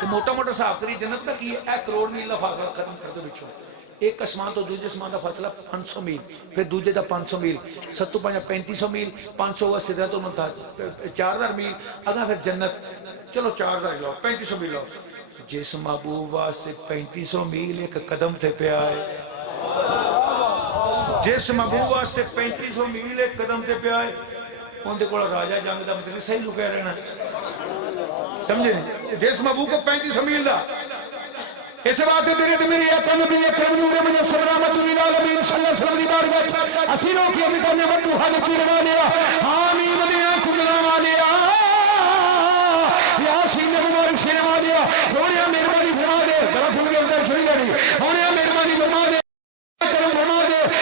تو موٹا موٹا صاحب کری جنت کا کی ہے 1 کروڑ میل دا فاصلہ ختم کر دو وچوں ایک اسمان تو دوسرے اسمان دا فاصلہ 500 میل پھر دوسرے دا 500 میل 7 5 3500 میل 500 ہوا سدرۃ المنتہا 4000 میل اگا پھر جنت چلو 4000 لو 3500 میل لو جس محبوب واسطے 3500 میل ایک قدم تے پیا ہے جس محبوب واسطے 3500 میل ایک قدم تے پیا ہے ان دے کول راجہ جنگ دا مطلب صحیح لکھیا رہنا سمجھے جس محبوب کو 3500 میل دا اس بات تیرے تے میری اپن نبی اکرم نور من سلامت للعالمین صلی اللہ علیہ وسلم بارگاہ اسیروں کی ہم کرنے مدو حال چیروانیا آمین مدینہ کھلوانیا یا سین مبارک شیروانیا تھوڑیا مہربانی فرما دے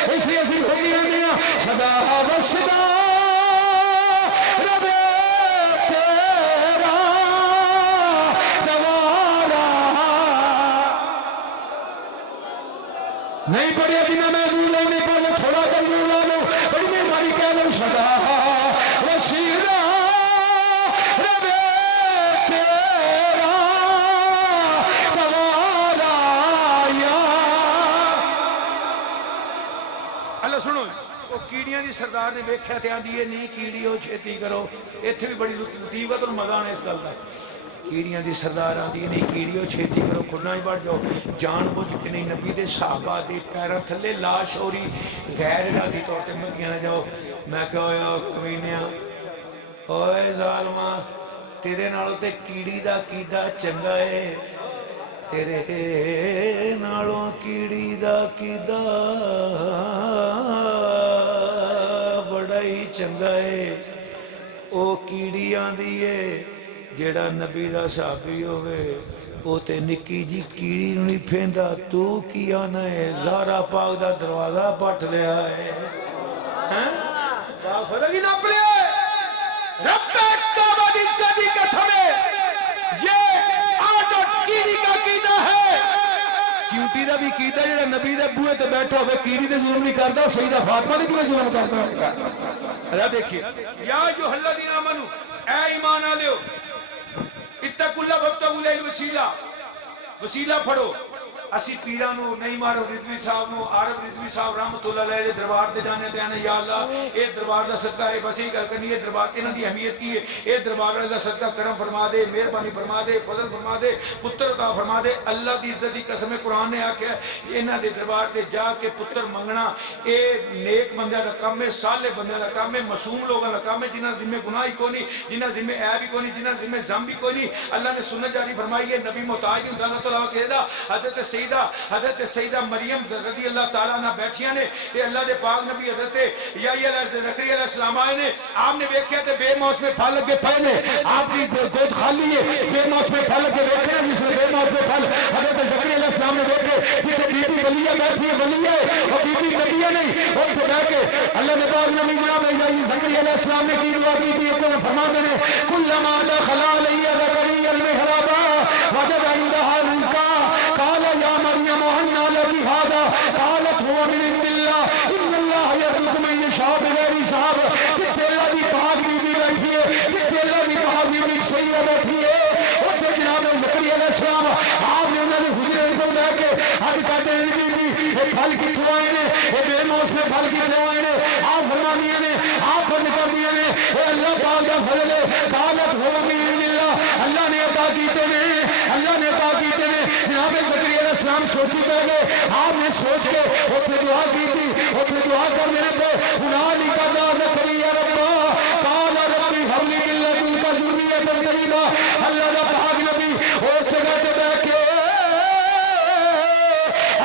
اس لیے اسی گھومی رہنے ہیں صدا وصدا ربے تیرا دوارا نہیں پڑھے بنا میں دولا نہیں پڑھے تھوڑا کر دولا لو بڑی مہربانی کہہ لو صدا وصدا سنو وہ کیڑیاں دی سردار نے ویکھیا تے آندی ہے نہیں کیڑیو چھیتی کرو ایتھے بھی بڑی لطیف ہے تو مزہ آنا اس گل دا کیڑیاں دی سردار آندی ہے نہیں کیڑیو چھیتی کرو کھنا ہی بڑھ جاؤ جان بوجھ کے نہیں نبی دے صحابہ دے پیراں تھلے لاش ہوری غیر ارادی طور تے مدیاں نہ جاؤ میں کہو کمینیاں اوئے ظالما تیرے نالوں تے کیڑی دا کیدا چنگا ہے تیرے نالوں کیڑی دا کیدا بڑا ہی چنگا ہے او کیڑی آندی ہے جیڑا نبی دا صحابی ہوئے او تے نکی جی کیڑی نہیں پھیندا تو کی آنا ہے زہرا پاک دا دروازہ پٹ لیا ہے فرق ہی نہ پلے رب کعبہ دی عزت کی قسم ہے یہ کیڑی کا قیدہ ہے چیوٹی دا بھی قیدہ جڑا نبی دے بوئے تے بیٹھا ہوئے کیڑی دے ظلم نہیں کردا سیدہ فاطمہ دے کیوں ظلم کردا ہے اللہ دیکھیے یا ایھا الذین آمنو اے ایمان والو اتقوا اللہ وابتغوا الیہ الوسیلہ وسیلہ پڑھو اسی پیرانو نہیں مارو رضوی صاحب نو عارف رضوی صاحب رحمت اللہ علیہ دے دربار دے جانے تے آنے یا اللہ اے دربار دا صدقہ ہے وسیع کر کرنی ہے دربار کے دی اہمیت کی ہے اے دربار دا صدقہ کرم فرما دے مہربانی فرما دے فضل فرما دے پتر عطا فرما دے اللہ دی عزت دی قسم قرآن نے آکھیا انہاں دے دربار تے جا کے پتر منگنا اے نیک بندے دا کام ہے صالح بندے دا کام ہے معصوم لوگاں دا کام ہے جنہاں ذمہ گناہ ہی کوئی نہیں جنہاں ذمہ عیب ہی کوئی نہیں جنہاں ذمہ ذنب بھی کوئی نہیں اللہ نے سنت جاری فرمائی ہے نبی محتاج نہیں اللہ تعالیٰ کہدا حضرت سیدہ مریم رضی اللہ تعالیٰ عنہ بیٹھیاں نے کہ اللہ دے پاک نبی حضرت یحییٰ زکریا علیہ السلام آئے نے آپ نے دیکھا کہ بے موسم پھل لگے پئے نے آپ کی گود خالی ہے بے موسم پھل لگے دیکھے نا جس نے بے موسم پھل حضرت زکریا علیہ السلام نے دیکھے کہ بی بی ولیہ بیٹھی ہے ولیہ اور بی بی نبیہ نہیں ان کو بیٹھ کے اللہ نے پاک نبی جناب زکریا علیہ السلام نے کی دعا کی تھی کو فرماتے ہیں کلما دخل علیہ زکریا المحراب وجد عندها رزقا قال یا مریم أنى لك هذا قالت هو من عند الله إن الله يرزق من يشاء بغير حساب کہ اللہ دی پاک بی بی بیٹھی ہے کہ اللہ دی پاک بی بی سیدہ بیٹھی ہے اور تے جناب زکریا علیہ السلام آپ نے انہوں نے حجرے کو بیٹھ کے حج کہتے ہیں بی بی یہ پھل کتھوں آئے نے یہ بے موسم پھل کتھوں آئے نے آپ فرمانی نے آپ فرم کر دیے نے اے اللہ پاک دا فضل ہے قالت هو من عند الله اللہ نے عطا کیتے نے اللہ نے عطا کیتے نے جناب زکریا علیہ السلام سوچی پہ گئے آپ نے سوچ کے اتنے دعا کی تھی اتنے دعا کر میرے پہ ہنالک دعا زکریا ربا قال ربی هب لی من لدنک ذریۃ طیبہ اللہ دا پاک نبی اس جگہ تے بیٹھ کے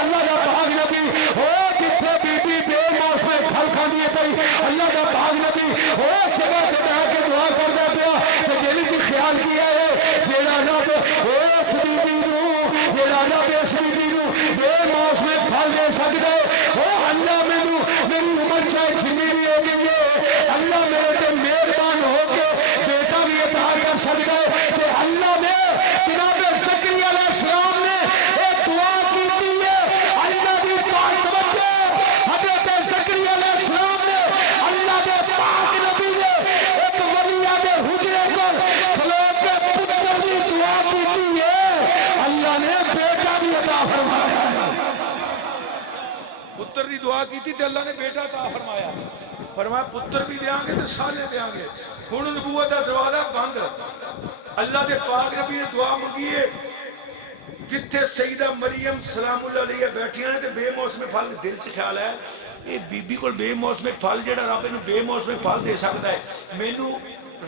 اللہ دا پاک نبی او جتھے بی بی بے موسم پھل کھاندی ہے پئی اللہ دا پاک نبی اس جگہ تے بیٹھ کے دعا کردا پیا کہ دل کی خیال کیا ہے جیڑا رب اس بی بی نو جیڑا رب اس بی بی نو بے موسم پھل دے سکتا ہے او اللہ مینوں میری عمر چاہے جتنی بھی ہو گئی ہے اللہ میرے تے مہربان ہو کے بیٹا بھی عطا کر سکتا ہے کہ اللہ نے جناب زکریا علیہ السلام نے ایک دعا کی تھی ہے اللہ دی پاک توجہ حضرت زکریا علیہ السلام نے اللہ دے پاک نبی نے ایک ولیہ دے حجرے کو کھلو کے پتر دی دعا کی تھی ہے اللہ نے بیٹا بھی عطا فرمایا پتر دی دعا کی تھی تے اللہ نے بیٹا عطا فرمایا فرمایا پتر بھی دیاں گے تے سالے دیاں گے ہن نبوت دا دروازہ بند اللہ دے پاک نبی نے دعا منگی ہے جتھے سیدہ مریم سلام اللہ علیہ بیٹھیاں نے تے بے موسم پھل دل چ خیال ہے یہ بی بی کول بے موسم پھل جڑا رب نو بے موسم پھل دے سکتا ہے مینوں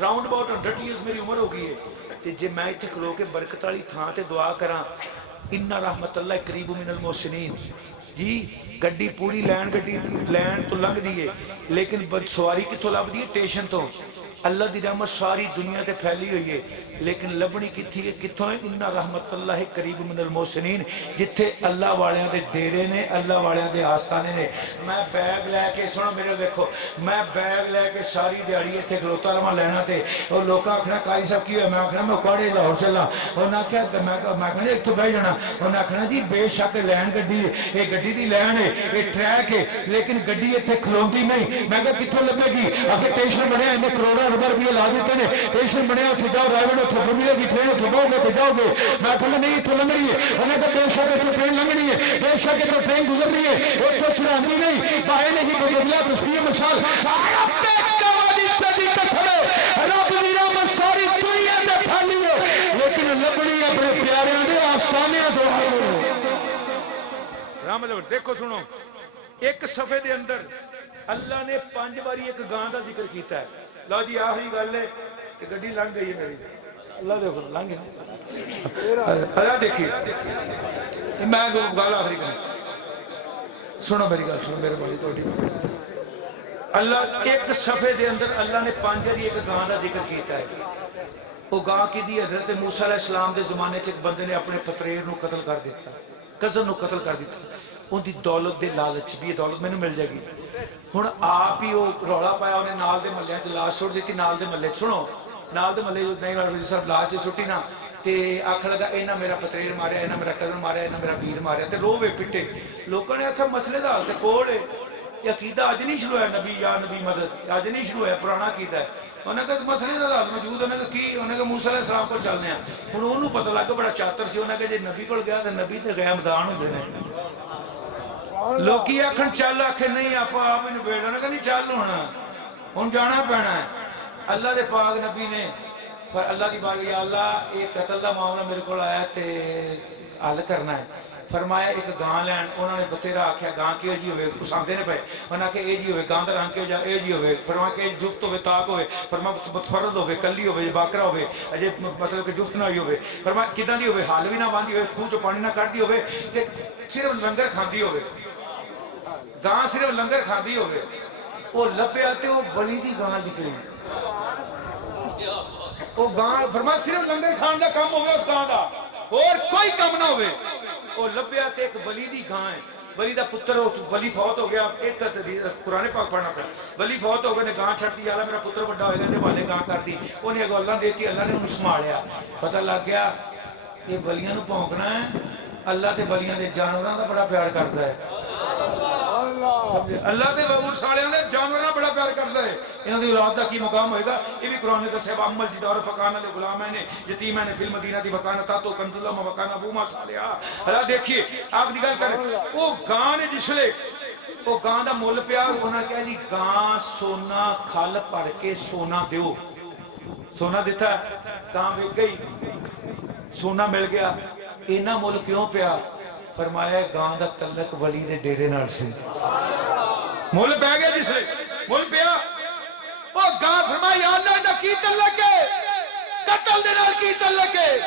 راؤنڈ اباؤٹ 100 ایئرز میری عمر ہو گئی ہے تے جے میں ایتھے کھلو کے برکت والی تھاں تے دعا کراں ان رحمت اللہ قریب من المحسنین جی گڈی پوری لین تو لنگ دیئے لیکن سواری کتوں لب دیئے ٹیشن تو اللہ دی رحمت ساری دنیا تے پھیلی ہوئی ہے لیکن لبنی کتھی ہے کتوں ہے انہا رحمت اللہ قریب من المحسنین جتھے اللہ والیاں دے ڈیرے نے اللہ والیاں دے آستانے نے میں بیگ لے کے سنو میرے دیکھو میں بیگ لے کے ساری دیاری تھے کھلوتا رہا لینا تے اور لوکاں آکھنا قاری صاحب کی ہوئے میں آکھنا میں اکاڑے لاہور چلا انہاں کیا میں کہنا ایک تو بہ جانا انہاں آکھنا جی بے شک لین گڈی ہے یہ گڈی دی لین ہے یہ ٹریک ہے لیکن گڈی اتنے کھلوتی نہیں میں کہا کتوں لگے گی آخر ٹیشن بنیا انہیں کروڑا روپیہ لا دیتے ہیں ٹیشن بنیا اتنے جاؤ ڈرائیور اتنے ملے گی ٹرین اتنے بہو گے جاؤ گے میں کہا نہیں اتنے لنگنی ہے انہیں کہا بے شک اتنے ٹرین لنگنی ہے بے شک اتنے ٹرین گزرنی ہے اتنے چڑھانی نہیں باہر نہیں بدلیا تصویر مثال رب دی قسم رب دی رحمت ساری دنیا تے پھیلی ہے لیکن لبنی اپنے پیاریاں دے آستانے تو رحمت اللہ دیکھو سنو ایک صفحے دے اندر اللہ نے 5 باری ایک گاں دا ذکر کیتا ہے لو جی آخری گل ہے کہ گڈی لنگ گئی ہے میری اللہ دیکھو لنگ ہے اللہ دیکھیے میں گل آخری کروں سنو میری گل سنو میرے بھائی توڑی اللہ ایک صفحے دے اندر اللہ نے 5 باری ایک گاں دا ذکر کیتا ہے وہ گاں کی دی حضرت موسیٰ علیہ السلام دے زمانے چ ایک بندے نے اپنے پتریر نو قتل کر دیتا کزن نو قتل کر دیتا ان دی دولت دے لالچ بھی یہ دولت میں نو مل جائے گی ہن آپ ہی وہ رولا پایا انہیں نال دے ملیاں چ لاش چھوڑ دیتی نال دے ملے سنو نال دے ملے نہیں راڑ صاحب لاش سے سٹی نا تے آکھ لگا اے نہ میرا پتریر ماریا اے نہ میرا کزن ماریا اے نہ میرا ویر ماریا تے رووے پٹے لوکاں نے آکھا مسئلے دا حل تے کول ہے یہ عقیدہ اج نہیں شروع ہے نبی یا نبی مدد اج نہیں شروع ہے پرانا عقیدہ ہے انہیں کہا مسئلے دا حل موجود انہیں کہا کی انہیں کہا موسیٰ علیہ السلام کو چلنے ہیں ہن انہوں پتہ لگ بڑا چاتر سی انہیں کہا جے نبی کول گیا تے نبی تے غیب دان ہوندے نے لوکی آکھن چل آکھے نہیں آپ آپ انہیں بیٹھا انہیں کہا نہیں چل ہونا ہن جانا پینا ہے اللہ دے پاک نبی نے اللہ دی بات یا اللہ ایک قتل دا معاملہ میرے کو آیا تے حل کرنا ہے فرمایا ایک گاں لین انہوں نے بتیرا آکھیا گاں کیوں جی ہوئے کساندے نے پہ انہوں نے کہا اے جی ہوئے گاں در آنکے جا اے جی ہوئے فرمایا کہ جفت ہوئے تاک ہوئے فرمایا متفرد ہوئے کلی ہوئے باکرہ ہوئے اجے مطلب کہ جفت نہ ہوئے فرمایا کدھا نہیں ہوئے حال بھی نہ باندھی ہوئے خوہ جو پانی نہ کر دی ہوئے کہ صرف لنگر کھاندی ہوئے گاں صرف لنگر کھاندی ہوئے وہ لپے آتے وہ ولی دی گاں نکلی وہ گاں فرمایا صرف لنگر کھان دا کم ہوئے اس گاں دا اور کوئی کم نہ ہوئے وہ لبے آتے ایک ولی دی گاں ہے ولی دا پتر ولی فوت ہو گیا ایک قرآن پاک پڑھنا پڑا ولی فوت ہو گئے نے گاں چھڑ دی اللہ میرا پتر بڑا ہوئے گا والے گاں کر دی انہیں اگو اللہ دیتی اللہ نے انہوں سمالیا پتہ لگ گیا یہ ولیاں نو پونکنا ہے اللہ تے ولیاں دے جانوراں دا بڑا پیار کرتا ہے اللہ دے وہور ساڑیاں دے جانوراں بڑا پیار کرتا ہے انہوں دی اولاد دا کی مقام ہوئے گا یہ بھی قرآن دے سیب عمل جی دور فقانا لے غلامین یتیمین فی المدینہ دی وقانا تاتو کنز اللہ وقانا ابوما صالحہ اللہ دیکھئے آپ نگل کریں وہ گاں نے جس لے وہ گاں دا مول پیار ہونا کیا جی گاں سونا کھال پڑھ کے سونا دیو سونا دیتا ہے گاں بیک گئی سونا مل گیا اینا مول کیوں پیا فرمایا گاں دا تلک ولی دے ڈیرے نال سے مول پہ گیا جسے مول پیا وہ گاں فرمایا یا اللہ دا کی تلک ہے قتل دے نال کی تلک ہے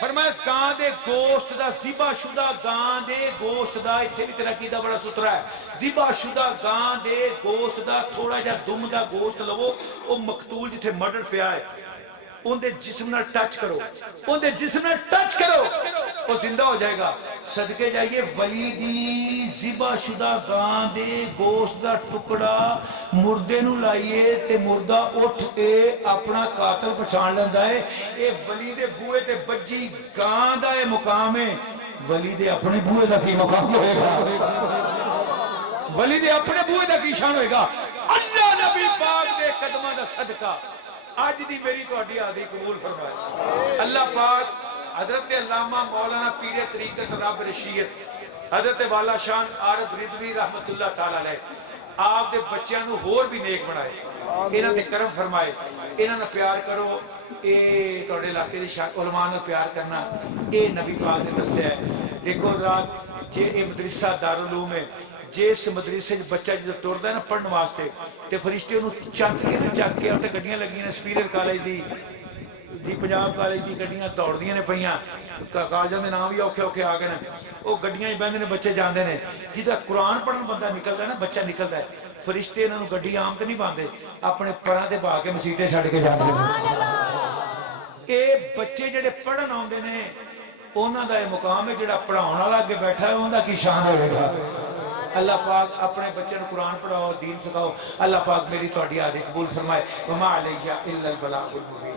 فرمایا اس گاں دے گوشت دا زبا شدہ گاں دے گوشت دا اتھے بھی تیرا کی دا بڑا سترہ ہے زبا شدہ گاں دے گوشت دا تھوڑا جا دم دا گوشت لو وہ مقتول جتھے مرڈر پیا ہے ان دے جسم نہ ٹچ کرو ان دے جسم نہ ٹچ کرو وہ زندہ ہو جائے گا صدقے جائیے ولی دی زبا شدہ گاں دے گوشت دا ٹکڑا مردے نو لائیے تے مردہ اٹھ کے اپنا قاتل پہچان لیندا ہے اے ولی دے بوئے تے بجی گاں دا اے مقام ہے ولی دے اپنے بوئے دا کی مقام ہوئے گا ولی دے اپنے بوئے دا کی شان ہوئے گا اللہ نبی پاک دے قدمہ دا صدقہ آج دی میری تو اڈی آدھی قبول فرمائے اللہ پاک حضرت علامہ مولانا پیر طریقت رب رشید حضرت والا شان عارف رضوی رحمت اللہ تعالیٰ علیہ آپ دے بچیاں نو ہور بھی نیک بنائے انہاں دے کرم فرمائے انہاں نے پیار کرو اے توڑے علاقے دی علماء نے پیار کرنا اے نبی پاک نے دسیا ہے دیکھو رات جے اے مدرسہ دارالعلوم ہے جس مدرسے بچہ جو ٹردا ہے نا پڑھن واسطے تے فرشتے انہوں چک کے اور تے گڈیاں لگیاں نے سپیریئر کالج دی دی پنجاب کالج دی گڈیاں دوڑدیاں نے پئیاں کالجاں دے نام بھی اوکھے اوکھے آ گئے نے وہ گڈیاں ہی بہندے نے بچے جاندے نے جہاں قرآن پڑھن بندہ نکلدا ہے نا بچہ نکلدا ہے فرشتے انہاں نوں گڈی عام تے نہیں باندھے اپنے پراں تے پا کے مسیتے چھڈ کے جاندے نے اے بچے جڑے پڑھن آوندے نے انہاں دا یہ مقام ہے جڑا پڑھاؤن والا اگے بیٹھا ہے انہاں دا کی شان ہوے گا اللہ پاک اپنے بچے کو قرآن پڑھاؤ دین سکھاؤ اللہ پاک میری تہاڈی حاضری قبول فرمائے وما علیہ الا البلاغ المبین